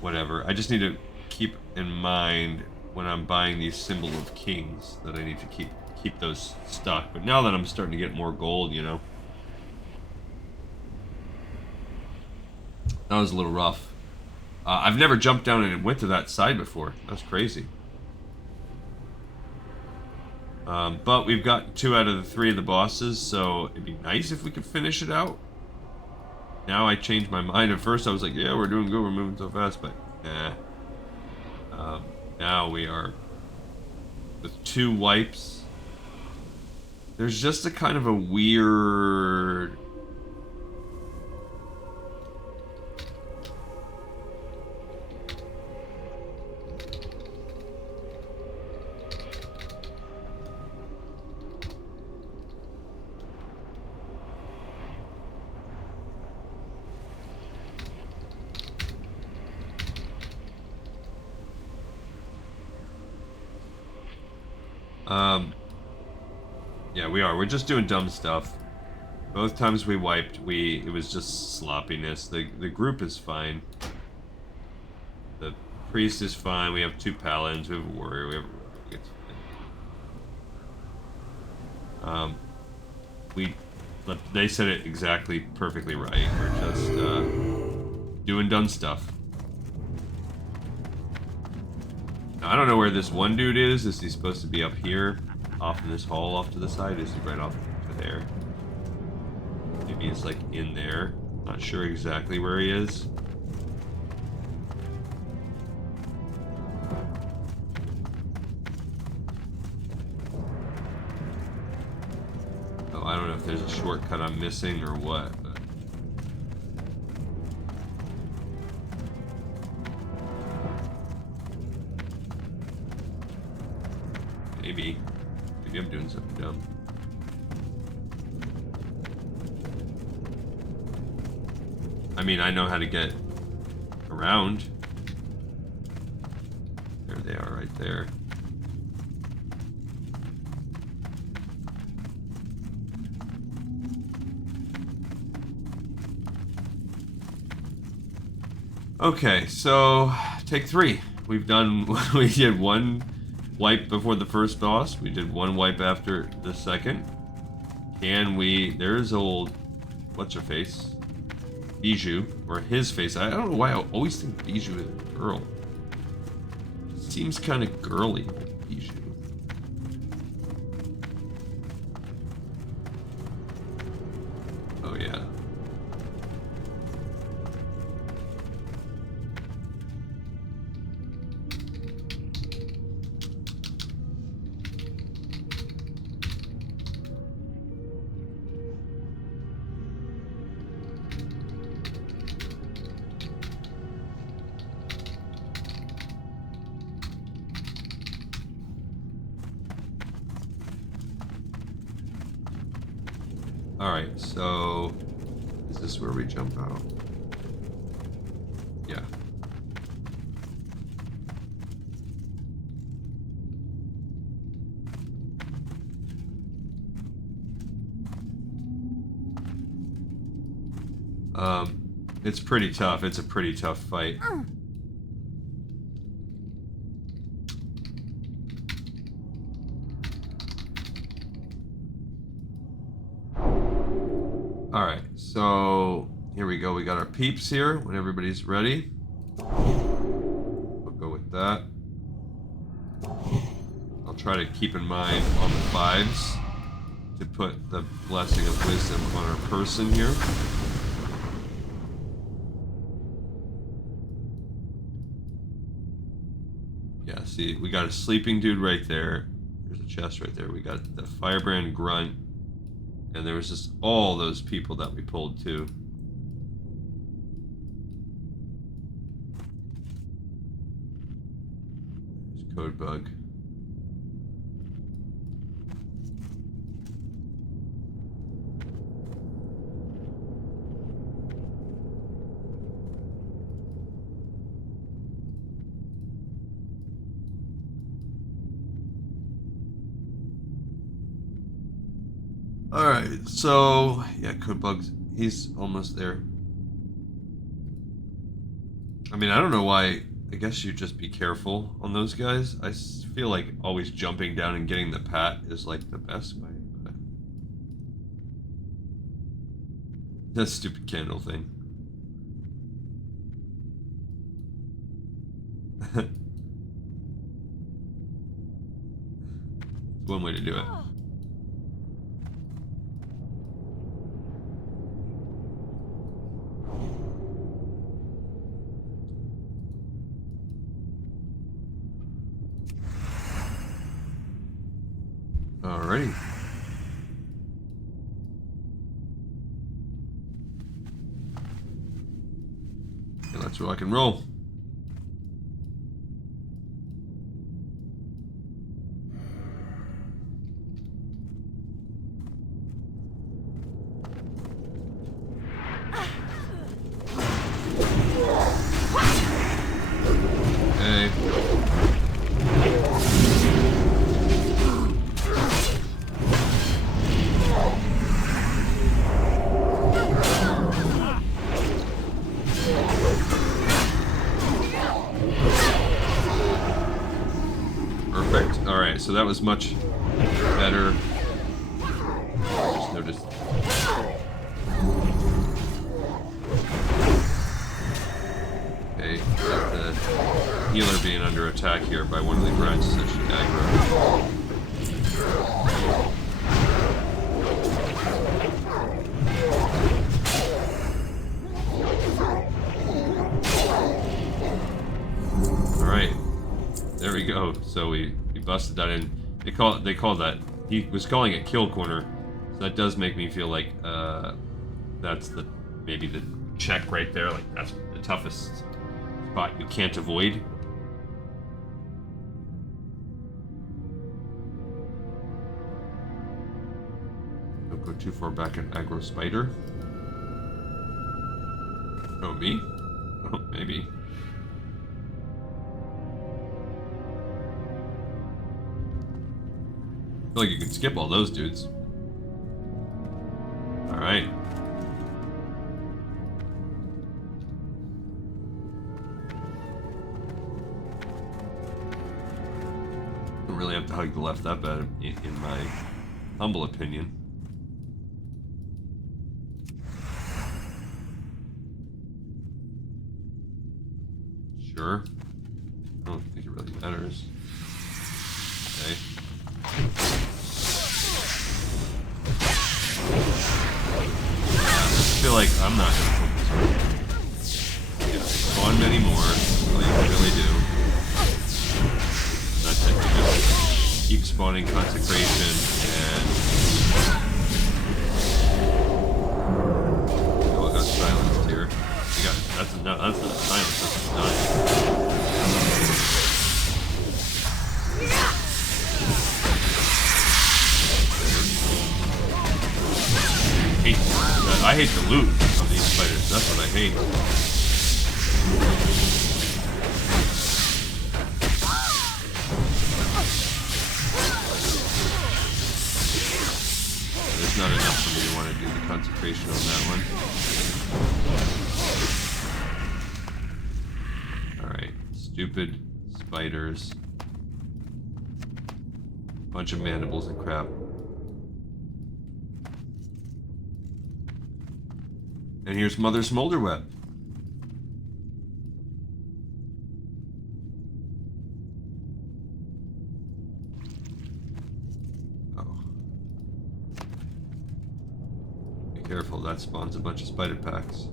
Whatever. I just need to keep in mind when I'm buying these Symbol of Kings that I need to keep those stuck. But now that I'm starting to get more gold, you know... That was a little rough. I've never jumped down and went to that side before. That's crazy. But we've got 2 out of the 3 of the bosses, so it'd be nice if we could finish it out. Now I changed my mind. At first I was like, yeah, we're doing good, we're moving so fast, but nah. Now we are with 2 wipes. There's just a kind of a weird... Yeah, we are. We're just doing dumb stuff. Both times we wiped, it was just sloppiness. The group is fine. The priest is fine. We have 2 paladins. We have a warrior. We have a rogue. It's fine. They said it exactly perfectly right. We're just doing dumb stuff. Now, I don't know where this one dude is. Is he supposed to be up here? Off in this hall off to the side? Is he right off to there? Maybe it's like in there. Not sure exactly where he is. Oh, I don't know if there's a shortcut I'm missing or what, but... Maybe. Maybe I'm doing something dumb. I mean, I know how to get around. There they are, right there. Okay, so take 3. We've done. We did 1 wipe before the first boss. We did 1 wipe after the second. Can we... There's old... What's her face? Bijou. Or his face. I don't know why I always think Bijou is a girl. Seems kind of girly, old Bijou. Oh, yeah. Alright, so... Is this where we jump out? Yeah. It's pretty tough. It's a pretty tough fight. Alright, so here we go. We got our peeps here when everybody's ready. We'll go with that. I'll try to keep in mind on the 5s to put the Blessing of Wisdom on our person here. Yeah, see, we got a sleeping dude right there. There's a chest right there. We got the Firebrand Grunt. And there was just all those people that we pulled too. There's code bug. Alright, so yeah, code bugs. He's almost there. I mean, I don't know why. I guess you just be careful on those guys. I feel like always jumping down and getting the pat is like the best way. But that stupid candle thing. It's one way to do it. Alrighty. Okay, let's rock and roll. Okay. Perfect. Alright, so that was much better. Just noticed. Okay, got the healer being under attack here by one of the grunts, so she aggro. Alright. There we go. So we busted that in. They call that, he was calling it kill corner. So that does make me feel like that's maybe the check right there. Like that's the toughest spot you can't avoid. Don't go too far back and aggro spider. Oh, me? Oh, maybe. I feel like you can skip all those dudes. Alright. Don't really have to hug the left that bad, in my humble opinion. Sure. I don't think it really matters. Okay. I feel like I'm not gonna focus on it. Yeah, spawn many more. All you can really do. That's it. You just keep spawning consecration and. Oh, I got silenced here. You got that's not silence. That's not. I hate the loot of these spiders. That's what I hate. There's not enough for me to want to do the consecration on that one. Alright. Stupid spiders. Bunch of mandibles and crap. And here's Mother Smolderweb. Oh. Be careful, that spawns a bunch of spider packs.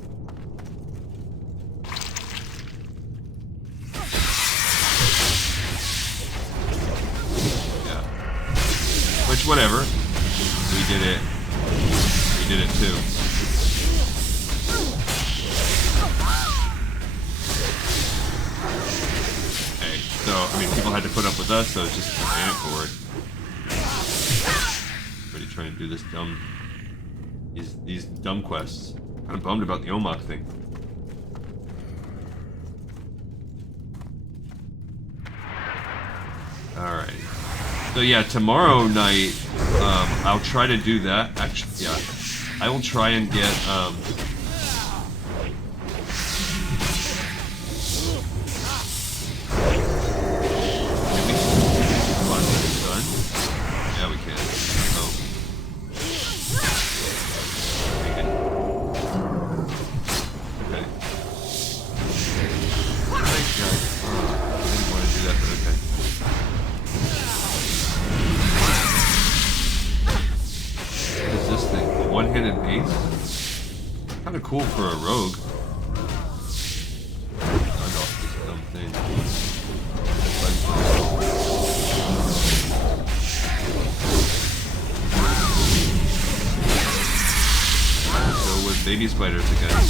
Yeah. Which, whatever. We did it. We did it too. Okay, so I mean, people had to put up with us, so it's just paying it forward. Everybody trying to do this dumb, these dumb quests. Kind of bummed about the Omok thing. Alright. So yeah, tomorrow night, I'll try to do that. Actually, yeah. I will try and get, yeah, we can. Oh. Okay. Thank God. I didn't want to do that, but okay. What is this thing? A one-handed mace? Kind of cool for a rogue. Turn off this dumb thing. So with baby spiders again.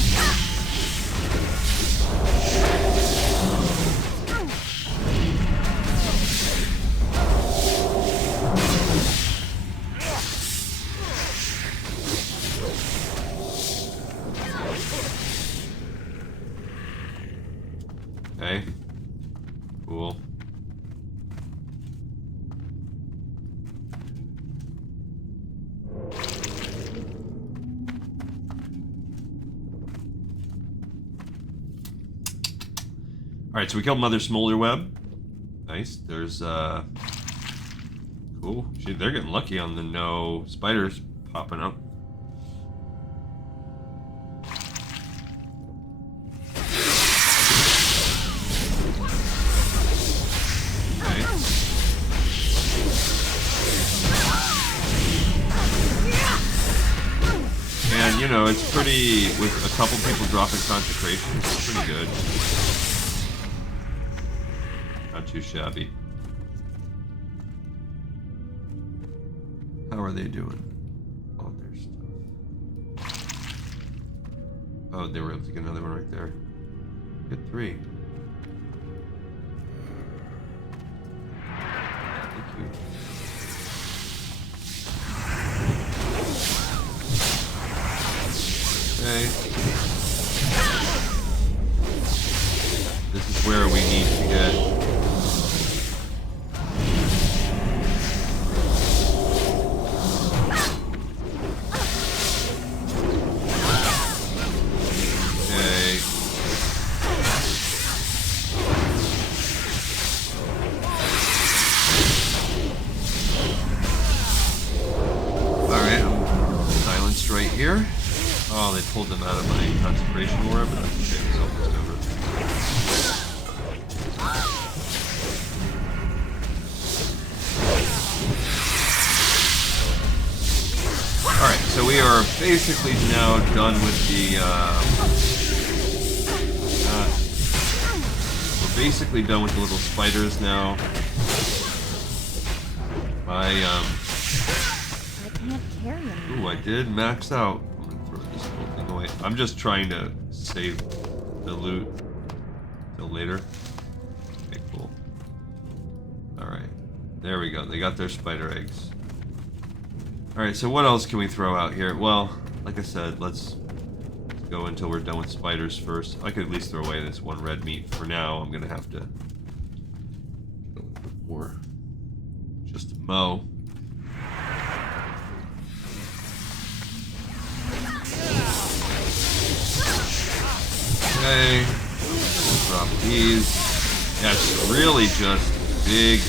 Okay. Cool. Alright, so we killed Mother Smolderweb. Nice. There's, cool. Shit, they're getting lucky on the no spiders popping up. And, you know, it's pretty, with a couple people dropping consecration, it's pretty good. Not too shabby. How are they doing? Oh, their stuff. Oh, they were able to get another one right there. Good 3. Thank you. Okay. This is where we need to get. Okay. Alright, I'm silenced right here. Oh, they pulled them out of my concentration orb, but that's okay, it's almost over. Alright, so we are basically now done with the, we're basically done with the little spiders now. I can't carry them. Ooh, I did max out. This whole thing away. I'm just trying to save the loot till later. Okay, cool. Alright. There we go. They got their spider eggs. Alright, so what else can we throw out here? Well, like I said, let's go until we're done with spiders first. I could at least throw away this one red meat. For now, I'm gonna have to go with more just to mow. Okay, we'll drop these. Yeah, it's really just big.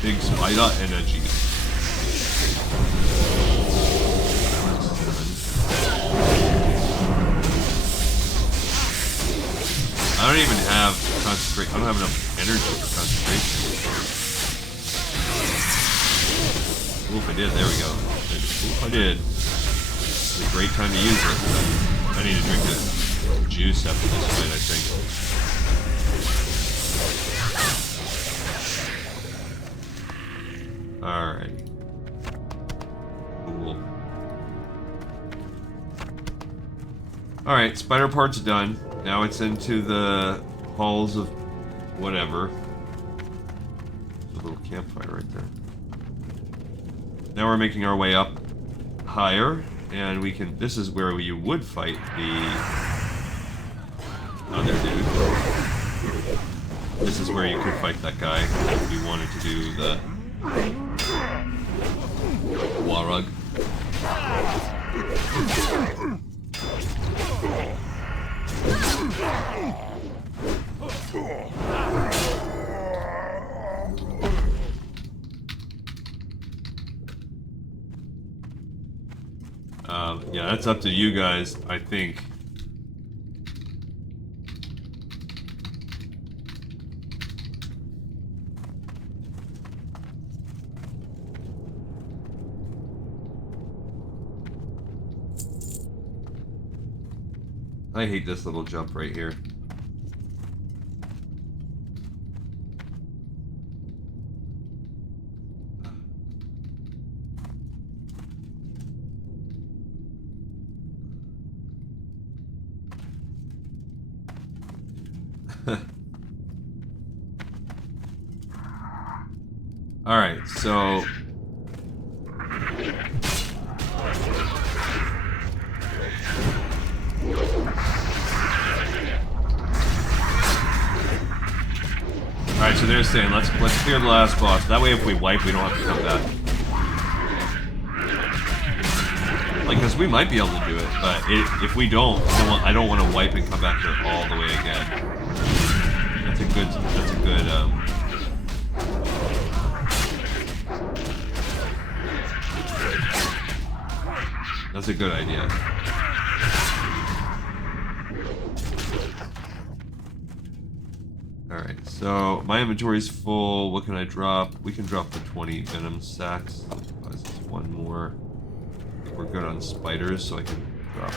Big spider energy. I don't even have concentration. I don't have enough energy for concentration. Oof, I did. There we go. Oof, I did. It's a great time to use it. I need to drink the juice after this fight, I think. Alrighty. Cool. Alright, spider part's done. Now it's into the halls of whatever. There's a little campfire right there. Now we're making our way up higher, and we can. This is where you would fight the other dude. This is where you could fight that guy if you wanted to do the Warug. Yeah, that's up to you guys, I think. I hate this little jump right here. Alright, so... Alright, so they're saying, let's clear the last boss. That way if we wipe, we don't have to come back. Like, because we might be able to do it, but if we don't, I don't want to wipe and come back here all the way again. That's a good, that's a good idea. Alright, so my inventory's full. What can I drop? We can drop the 20 venom sacks. One more. I think we're good on spiders, so I can drop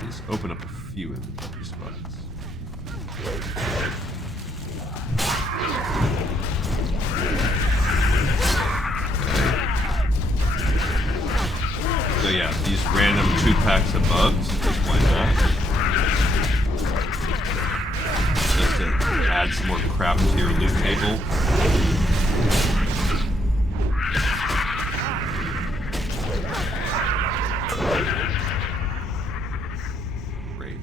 these. Open up a few inventory spots. So yeah, these random 2 packs of bugs, just why not? Just to add some more crap to your loot table. Great.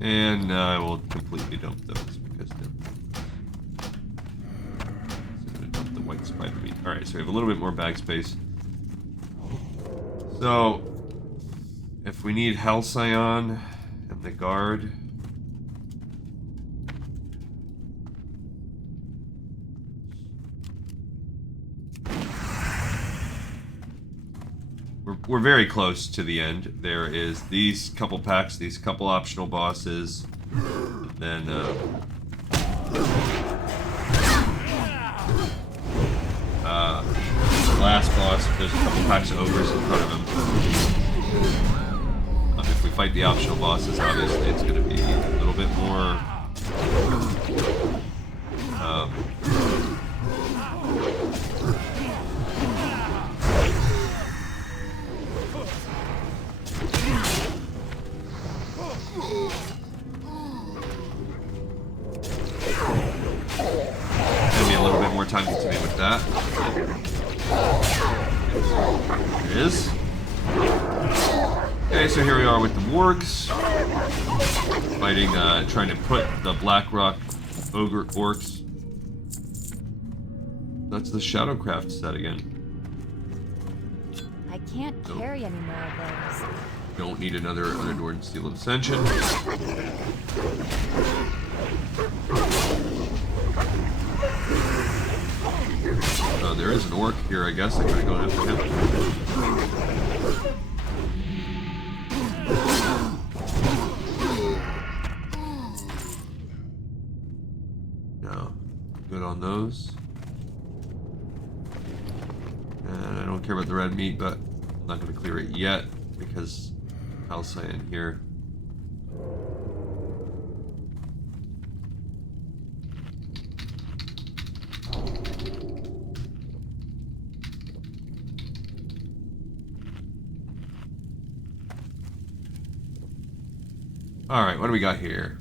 And I will completely dump those because they're... the white spider meat. Alright, so we have a little bit more bag space. So, if we need Halcyon and the guard... We're very close to the end. There is these couple packs, these couple optional bosses, then the last boss, there's a couple packs of ogres in front of him. If we fight the optional bosses, obviously it's going to be a little bit more... Maybe a little bit more time consuming with that. There it is. Okay, so here we are with the wargs. Fighting, trying to put the Blackrock ogre orcs. That's the Shadowcraft set again. I can't carry any more of those. Don't need another unadorned Seal of Ascension. Oh, there is an orc here, I guess. I gotta go after him. No. Good on those. And I don't care about the red meat, but I'm not gonna clear it yet because Halcyon here. Alright, what do we got here?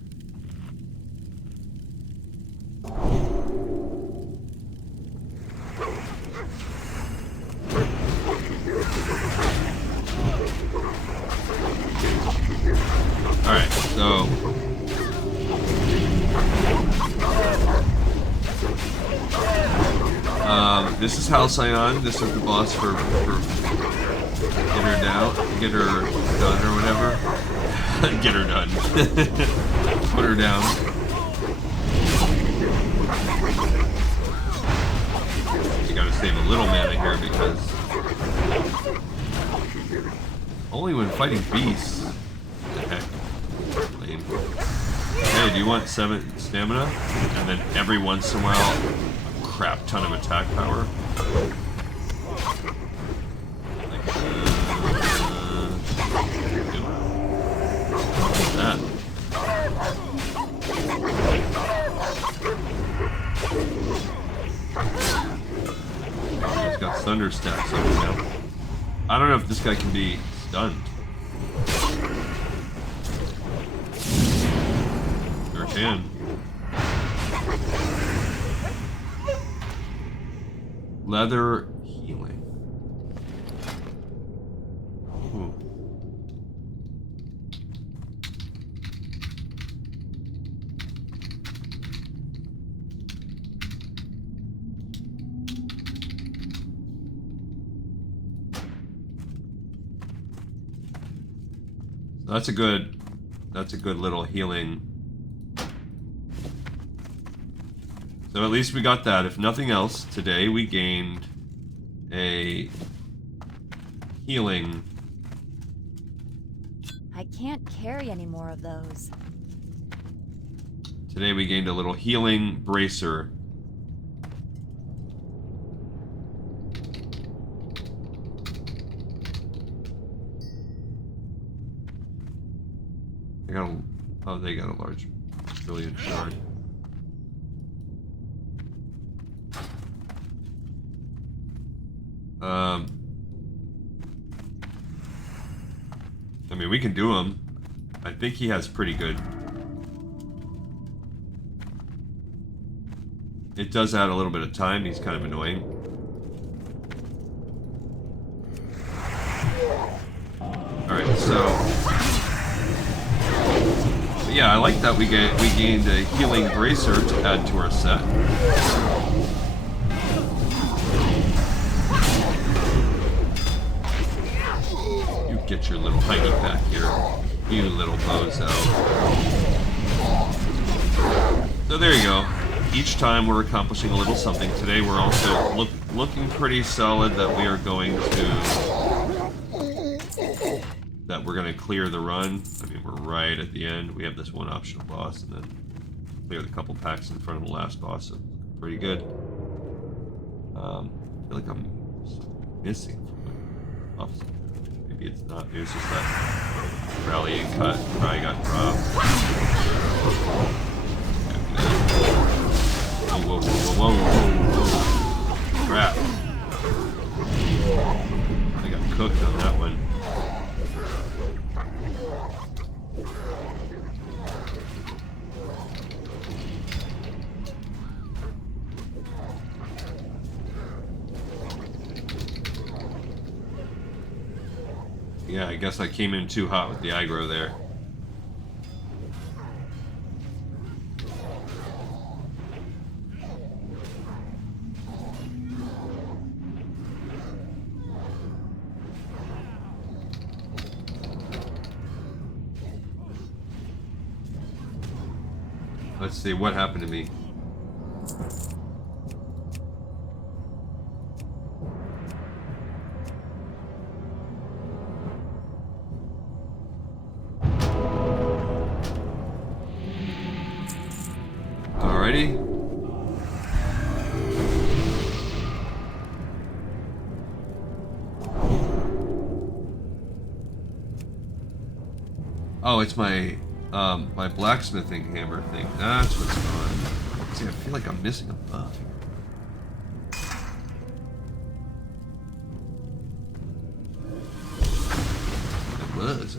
Alright, so... this is Halcyon. This is the boss for get her down, get her done or whatever. Get her done. Put her down. You gotta save a little mana here because only when fighting beasts. What the heck? Lame. Hey, do you want 7 stamina? And then every once in a while, a crap ton of attack power. Like, what's that? He's got thunder stats on him now. I don't know if this guy can be stunned. Sure can. Leather healing. Ooh. That's a good little healing. So at least we got that. If nothing else, today we gained a healing. I can't carry any more of those. Today we gained a little healing bracer. They got a large brilliant shard. I mean, we can do him. I think he has pretty good. It does add a little bit of time. He's kind of annoying. Alright, so... But yeah, I like that we gained a healing bracer to add to our set. You get your little tiny back here, you little bozo. So there you go. Each time we're accomplishing a little something. Today we're also looking pretty solid that we are going to clear the run. I mean, we're right at the end. We have this one optional boss and then clear the couple packs in front of the last boss. So pretty good. I feel like I'm missing from my officer. Maybe it's not. Maybe it's just that rallying cut. Probably got dropped. Whoa, whoa, whoa, whoa, whoa. Crap. I got cooked on that one. Yeah, I guess I came in too hot with the aggro there. Let's see, what happened to me? Alrighty. Oh, it's my my blacksmithing hammer thing. That's what's going on. See, I feel like I'm missing a buff here. I was.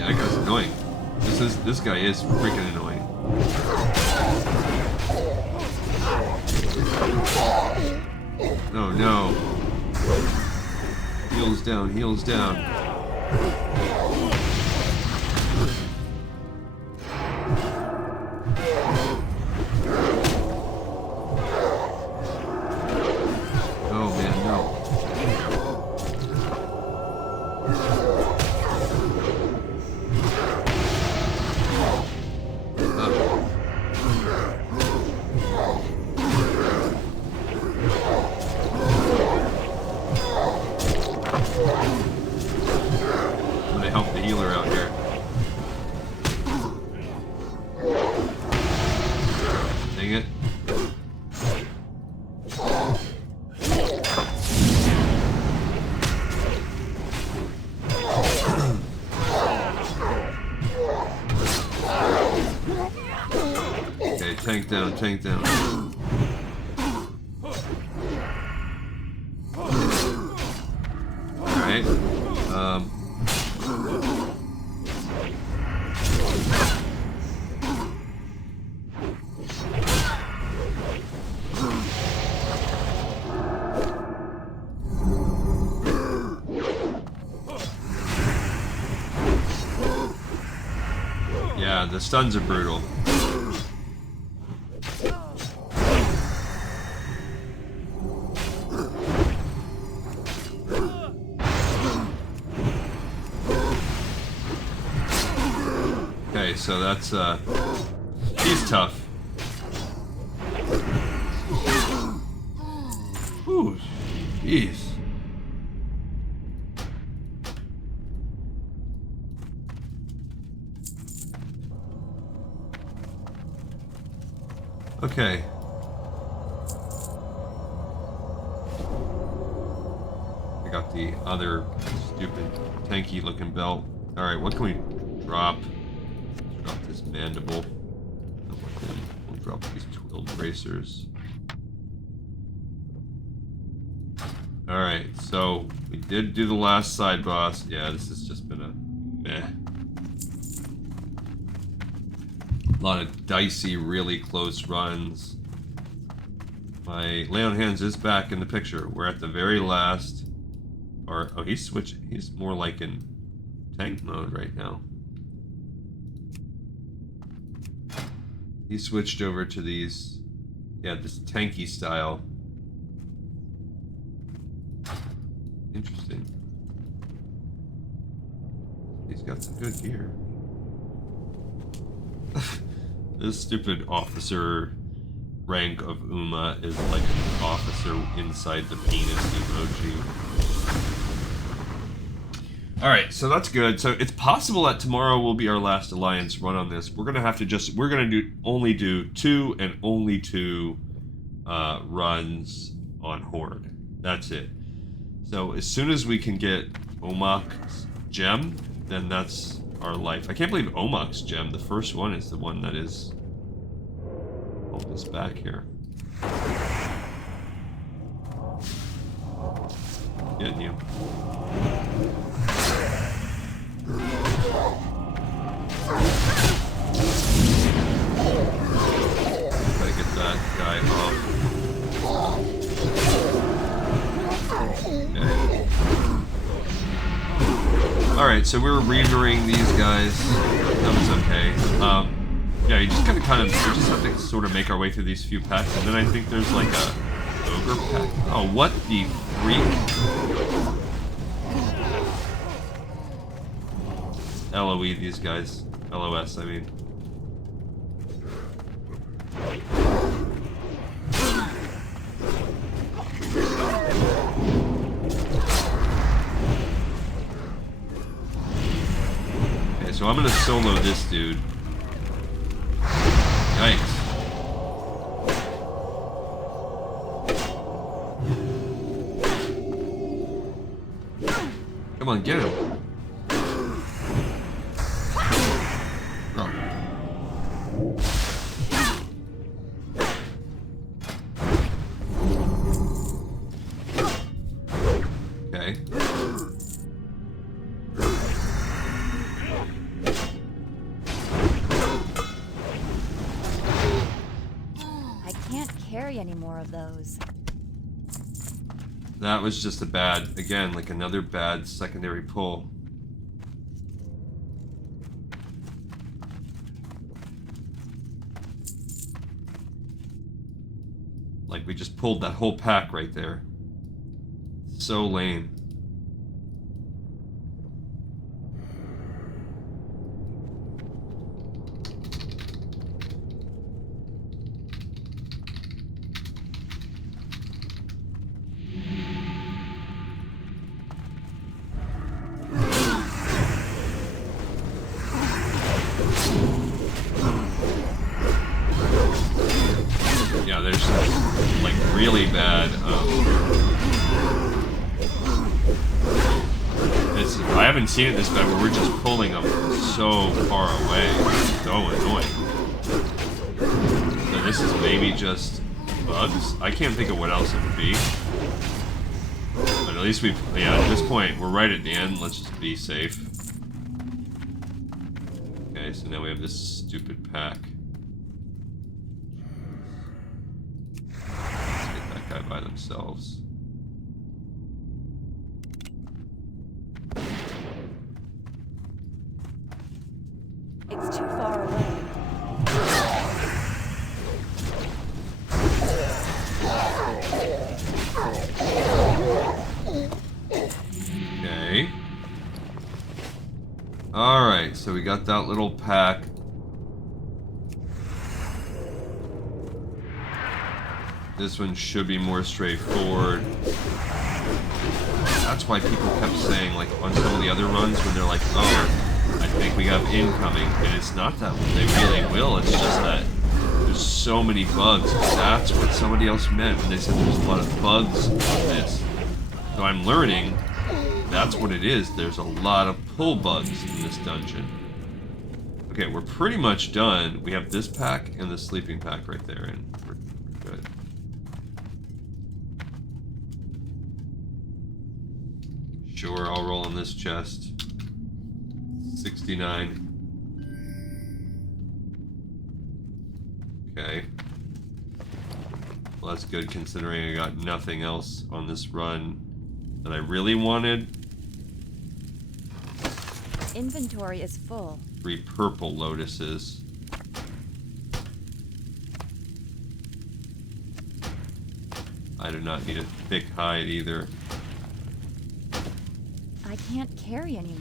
Yeah, that guy's annoying. This guy is freaking annoying. Oh no. Heels down, heels down. Oh man, no. I'm gonna help the healer out here. Dang it. Okay, tank down, tank down. Alright. Yeah, the stuns are brutal. Okay, so that's he's tough. Ooh, jeez. Okay. I got the other stupid tanky looking belt. Alright, what can we drop? Let's drop this mandible. We'll drop these twill bracers. Alright, so we did do the last side boss. Yeah, this has just been a meh. A lot of dicey, really close runs. My lay on hands is back in the picture. We're at the very last. Or, oh, he's switched. He's more like in tank mode right now. He switched over to these, yeah, this tanky style. Interesting. He's got some good gear. This stupid officer rank of Uma is like an officer inside the penis emoji. Alright, so that's good. So it's possible that tomorrow will be our last Alliance run on this. We're gonna have to we're gonna only do two and only two runs on Horde. That's it. So as soon as we can get Omok's gem, then that's our life. I can't believe Omok's gem, the first one, is the one that is holding us back here. Getting you. Gotta get that guy off. Okay. Alright, so we were reamering these guys. That was okay. Yeah, you just gotta we just have to sort of make our way through these few packs, and then I think there's like a ogre pack. Oh, what the freak? LOE these guys. LOS, I mean. Okay, so I'm gonna solo this dude. Yikes. Come on, get him. any more of those. That was just a bad, again, like another bad secondary pull. Like, we just pulled that whole pack right there. So lame. Yeah, there's like really bad. I haven't seen it this bad where we're just pulling them so far away. It's so annoying. So this is maybe just bugs? I can't think of what else it would be. But at least yeah, at this point, we're right at the end. Let's just be safe. Okay, so now we have this stupid pack. Let's get that guy by themselves. It's too far away. Okay. Alright, so we got that little pack. This one should be more straightforward. That's why people kept saying, like, on some of the other runs, when they're like, oh, I think we have incoming, and it's not that they really will, it's just that there's so many bugs. That's what somebody else meant when they said there's a lot of bugs on this. So I'm learning that's what it is. There's a lot of pull bugs in this dungeon. Okay, we're pretty much done. We have this pack and the sleeping pack right there, and we're good. Sure, I'll roll in this chest. 69. Okay. Well, that's good considering I got nothing else on this run that I really wanted. Inventory is full. 3 purple lotuses. I do not need a thick hide either. I can't carry anymore.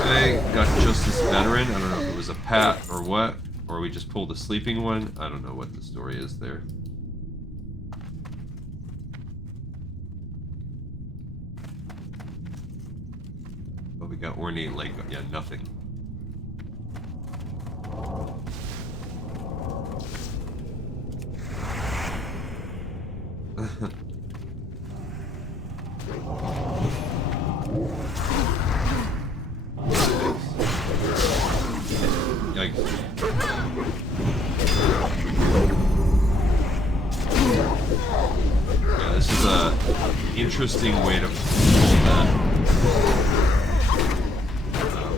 Okay, got Justice Veteran. I don't know if it was a pat or what, or we just pulled a sleeping one. I don't know what the story is there. But we got Ornate Lake. Yeah, nothing. Yikes. Yeah, this is a interesting way to pull that.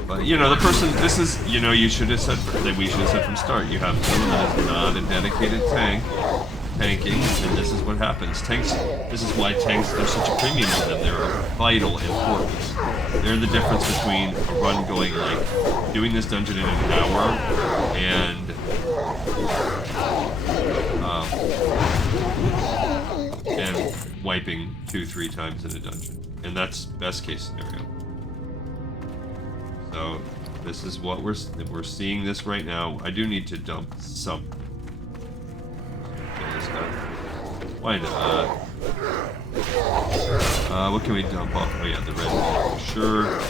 But you know, the person, this is, you know, you should have said that we should have said from start. You have someone that is not a dedicated tank, tanking, and this is what happens. Tanks, this is why tanks, there's such a premium on them. They're of vital importance. They're the difference between a run going like, doing this dungeon in an hour, and wiping 2-3 times in a dungeon. And that's best case scenario. So, this is what we're seeing this right now. I do need to dump some. Okay, this guy. Why not? What can we dump off? Oh yeah, the red one, for sure.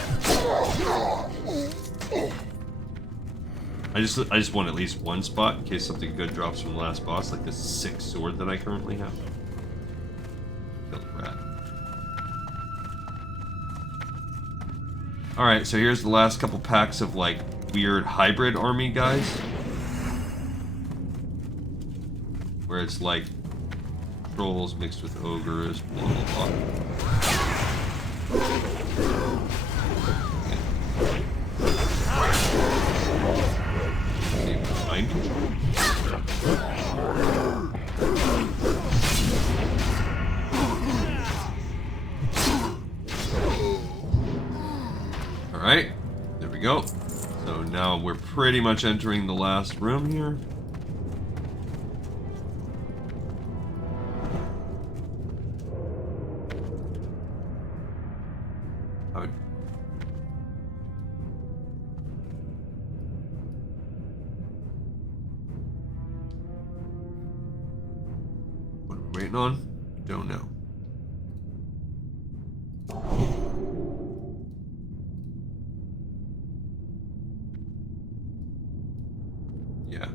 I just want at least one spot in case something good drops from the last boss, like this sick sword that I currently have. Kill the rat. Alright, so here's the last couple packs of like weird hybrid army guys. Where it's like trolls mixed with ogres, blah blah blah. Mind control. Alright, there we go. So now we're pretty much entering the last room here. What are we waiting on? Don't know. Yeah.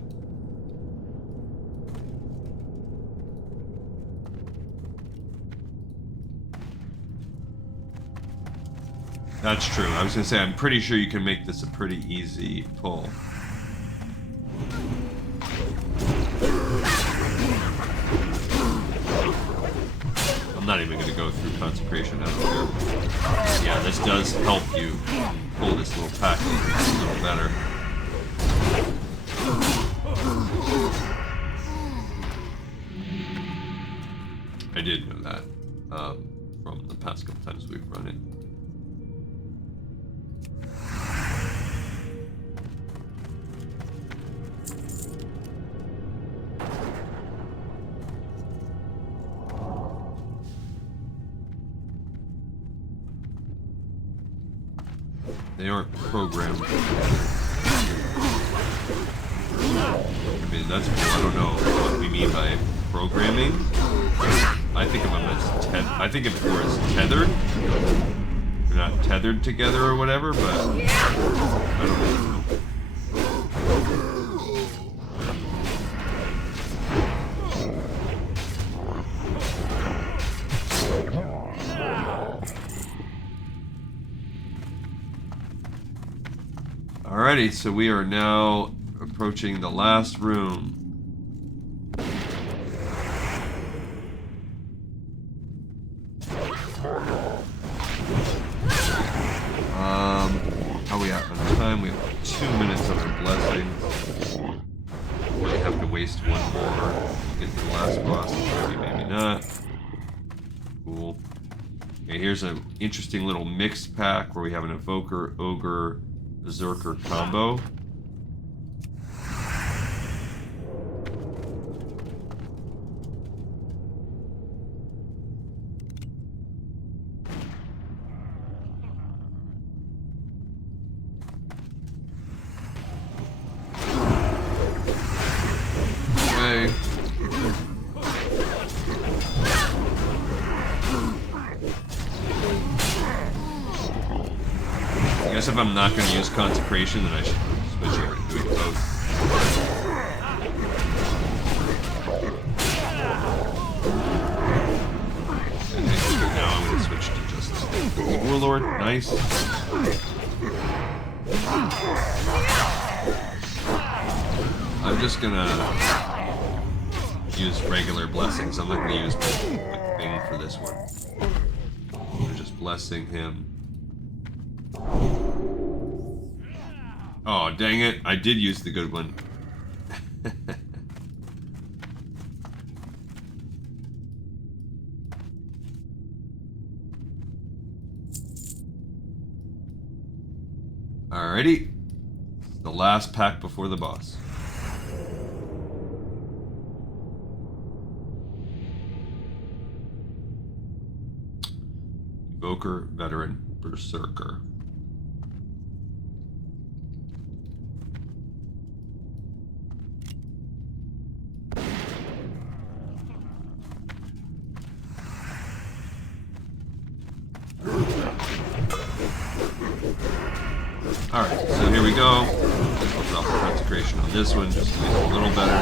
That's true. I was gonna say, I'm pretty sure you can make this a pretty easy pull. I'm not even gonna go through consecration. I don't care. Yeah, this does help you pull this little pack a little better. I did know that from the past couple times we've run it. They aren't programmed. I mean, that's cool. I don't know what we mean by programming. I think of them as I think of it more as tethered. They're not tethered together or whatever, but I don't know. Alrighty, so we are now approaching the last room. How are we at on time? We have 2 minutes of our blessings. We have to waste one more to get to the last boss. Maybe not. Cool. Okay, here's an interesting little mixed pack where we have an Evoker, Ogre, Berserker combo. Okay. I guess if I'm not going to use consecration, then I should switch over to doing both. And now I'm going to switch to just Warlord. Nice. I'm just going to use regular blessings. I'm not going to use the thing for this one. I'm just blessing him. Oh, dang it. I did use the good one. Alrighty. The last pack before the boss. Evoker, Veteran, Berserker. Alright, so here we go. Let's open up the consecration on this one, just to make it a little better.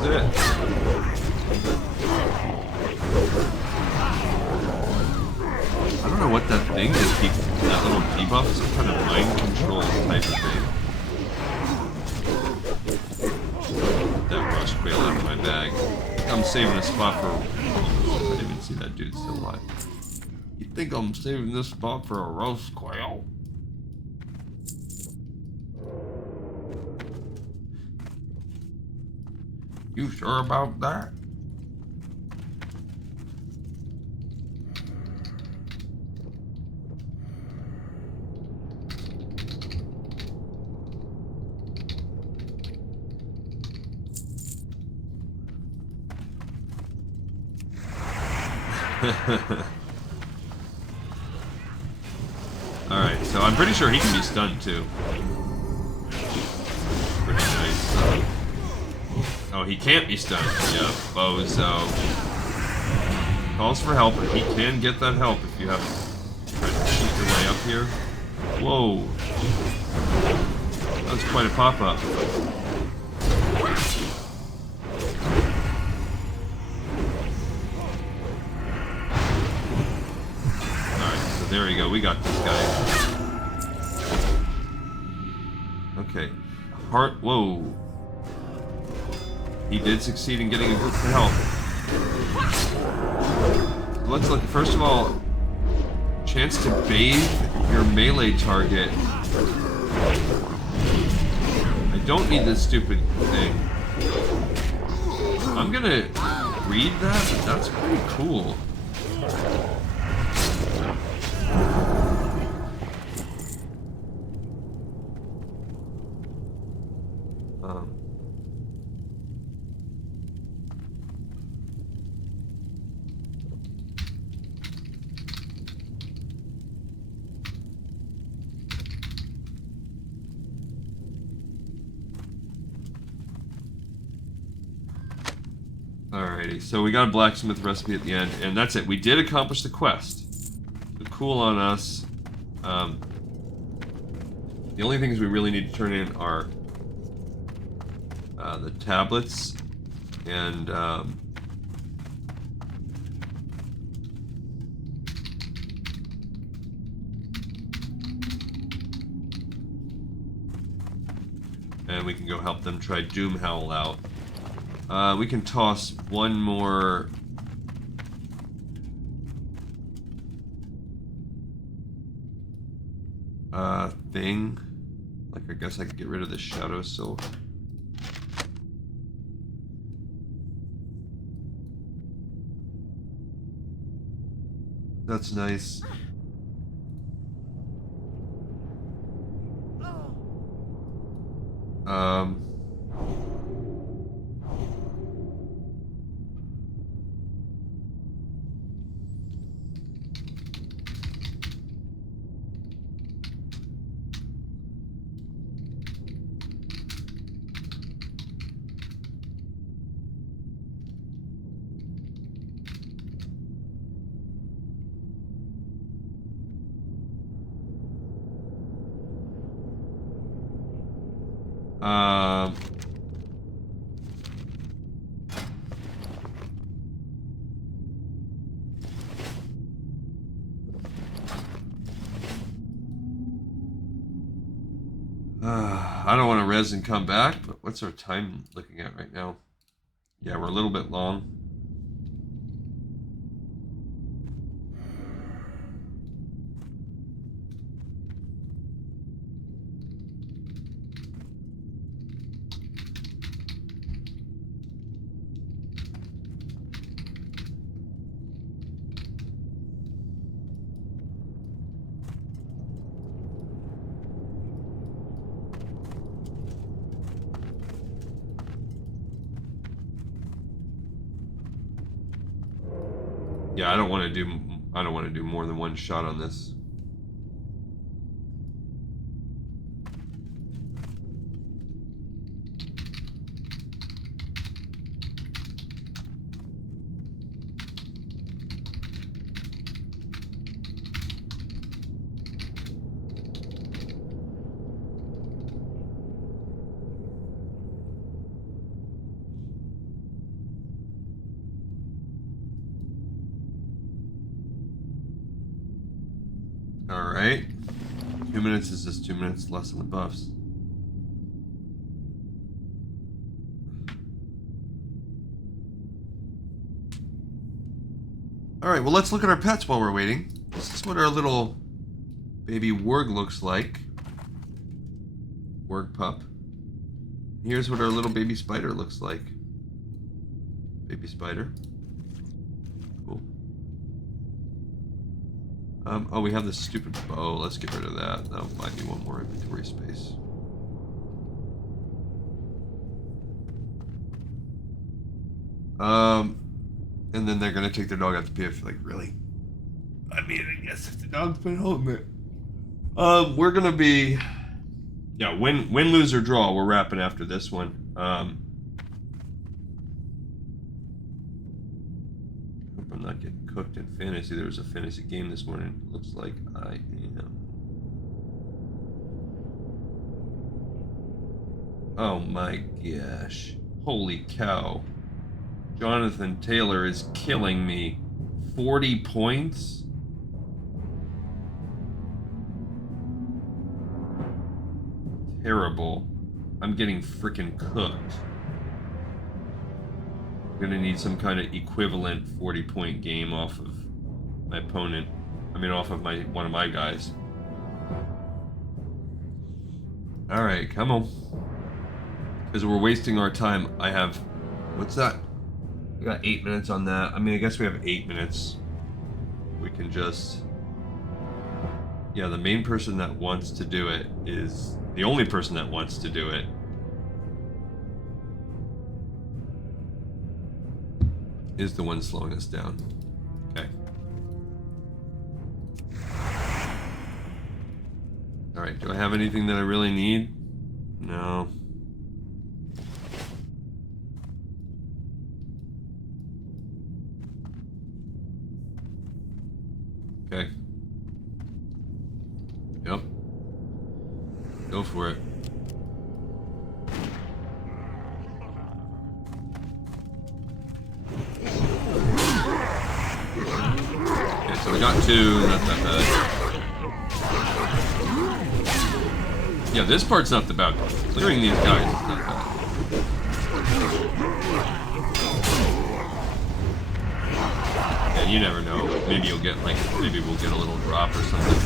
That's it. I don't know what that thing is, that little debuff, some kind of mind control type of thing. Get that rust quail out of my bag. I'm saving a spot for... I didn't even see that dude still alive. You think I'm saving this spot for a roast quail? You sure about that? Alright, so I'm pretty sure he can be stunned too. Pretty nice. Oh, he can't be stunned. Yeah, bozo. Calls for help, and he can get that help if you have to try to cheat your way up here. Whoa. That's quite a pop-up. There we go, we got this guy. Okay. Heart, whoa. He did succeed in getting a group for help. Let's look, first of all, chance to bathe your melee target. I don't need this stupid thing. I'm gonna read that, but that's pretty cool. Alrighty, so we got a blacksmith recipe at the end, and that's it. We did accomplish the quest. So cool on us. The only things we really need to turn in are the tablets and we can go help them try Doomhowl out. We can toss one more thing. Like, I guess I could get rid of the shadow silk. That's nice. I don't want to res and come back, but what's our time looking at right now? Yeah, we're a little bit long. Yeah, I don't want to do more than one shot on this. Alright. 2 minutes is just 2 minutes less than the buffs. Alright, well, let's look at our pets while we're waiting. This is what our little baby warg looks like. Warg pup. Here's what our little baby spider looks like. Baby spider. Cool. Oh, we have this stupid bow. Let's get rid of that. That'll buy me one more inventory space. And then they're gonna take their dog out to PF. Like, really? I mean, I guess if the dog's been holding it. We're gonna be... Yeah, win, lose, or draw. We're wrapping after this one. Hope I'm not getting cooked in fantasy. There was a fantasy game this morning. Looks like I am. Oh my gosh. Holy cow. Jonathan Taylor is killing me. 40 points? Terrible. I'm getting freaking cooked. I'm gonna need some kind of equivalent 40-point game off of my opponent. I mean, off of one of my guys. Alright, come on. Because we're wasting our time. I have... What's that? We got 8 minutes on that. I mean, I guess we have 8 minutes. We can just... Yeah, the main person that wants to do it is... The only person that wants to do it is the one slowing us down. Okay. Alright, do I have anything that I really need? No. Okay. Yep. Go for it. Okay, so we got 2, not that bad. Yeah, this part's not the bad part. Clearing these guys is not bad. And you never know. Maybe you'll get like, maybe we'll get a little drop or something.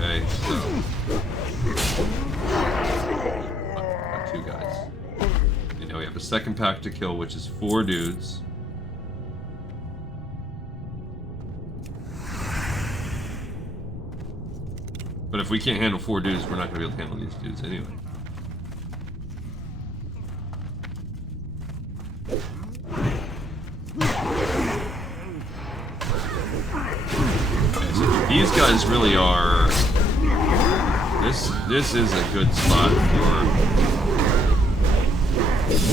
Okay, so got 2 guys. And now we have a second pack to kill, which is 4 dudes. But if we can't handle 4 dudes, we're not going to be able to handle these dudes anyway. These guys really are... This is a good spot for... This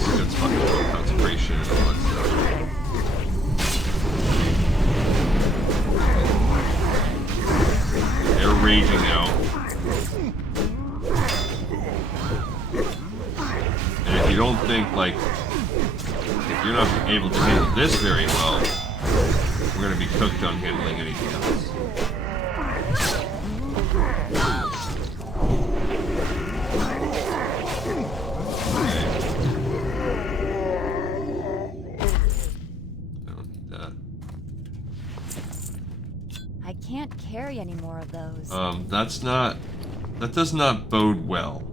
is a good spot for concentration and all that stuff. They're raging out. You don't think, like, if you're not able to handle this very well, we're going to be cooked on handling anything else. Okay. I don't need that. I can't carry any more of those. That does not bode well.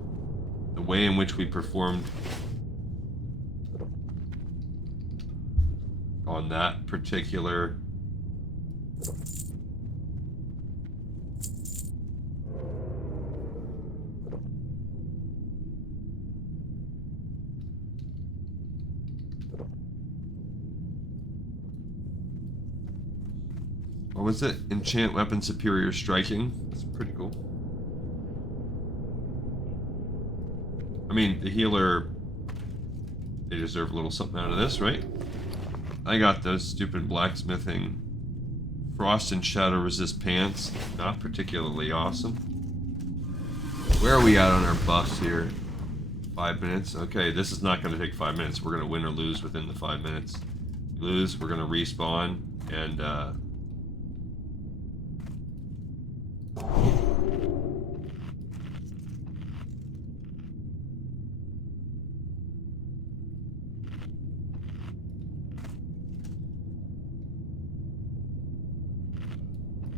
The way in which we performed on that particular what was it? Enchant weapon superior striking. That's pretty cool. I mean, the healer, they deserve a little something out of this, right? I got those stupid blacksmithing frost and shadow resist pants. Not particularly awesome. Where are we at on our buffs here? 5 minutes? Okay, this is not going to take 5 minutes. We're going to win or lose within the 5 minutes. lose, we're gonna respawn and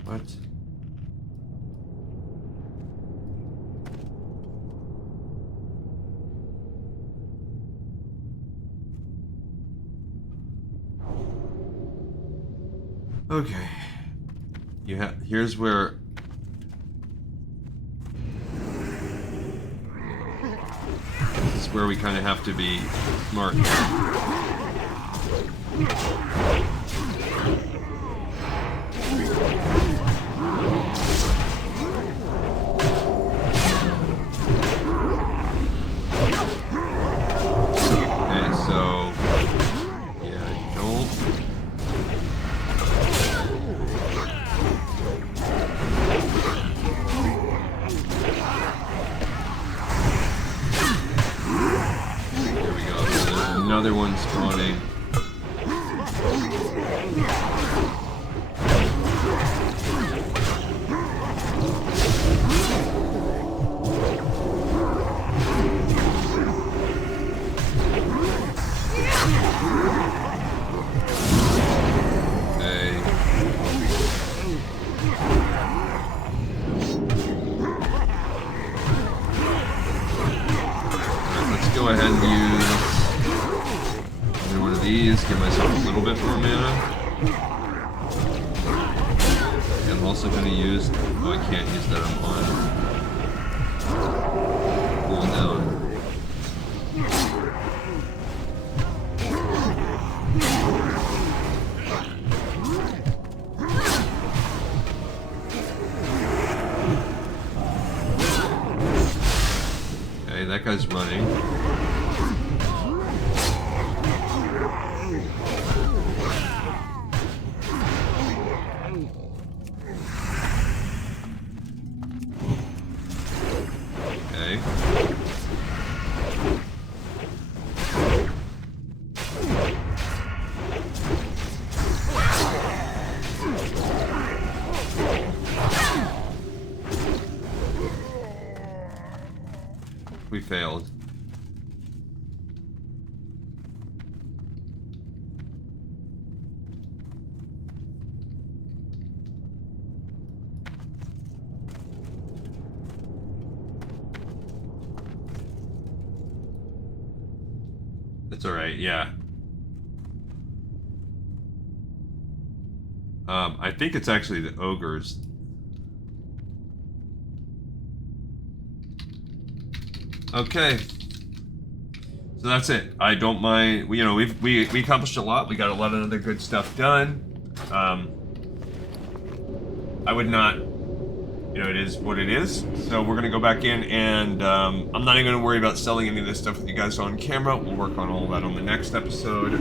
what? Okay. Here's where this is where we kind of have to be smart. Okay, so yeah, don't. There we go. So there's another one spawning. Go ahead and use another one of these, give myself a little bit more mana. I'm also going to use, oh, I can't use that, I'm on cooldown. Okay, that guy's running. Okay. We failed. That's alright, yeah. I think it's actually the ogres. Okay. So that's it. I don't mind. You know, we accomplished a lot. We got a lot of other good stuff done. I would not. You know, it is what it is. So we're gonna go back in, and I'm not even gonna worry about selling any of this stuff with you guys on camera. We'll work on all that on the next episode.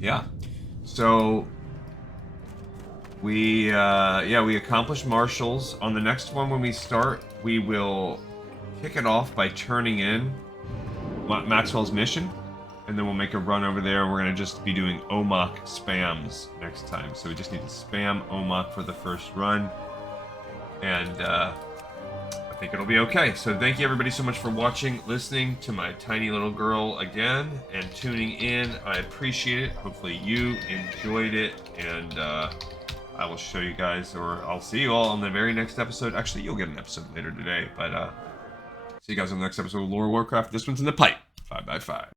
Yeah. So we accomplished marshals. On the next one, when we start, we will kick it off by turning in Maxwell's mission, and then we'll make a run over there. We're gonna just be doing OMOC spams next time. So we just need to spam OMOC for the first run, and I think it'll be okay. So thank you everybody so much for watching, listening to my tiny little girl again, and tuning in. I appreciate it. Hopefully you enjoyed it, and I will show you guys, or I'll see you all on the very next episode. Actually, you'll get an episode later today, but see you guys on the next episode of Lore Warcraft. This one's in the pipe. 5x5.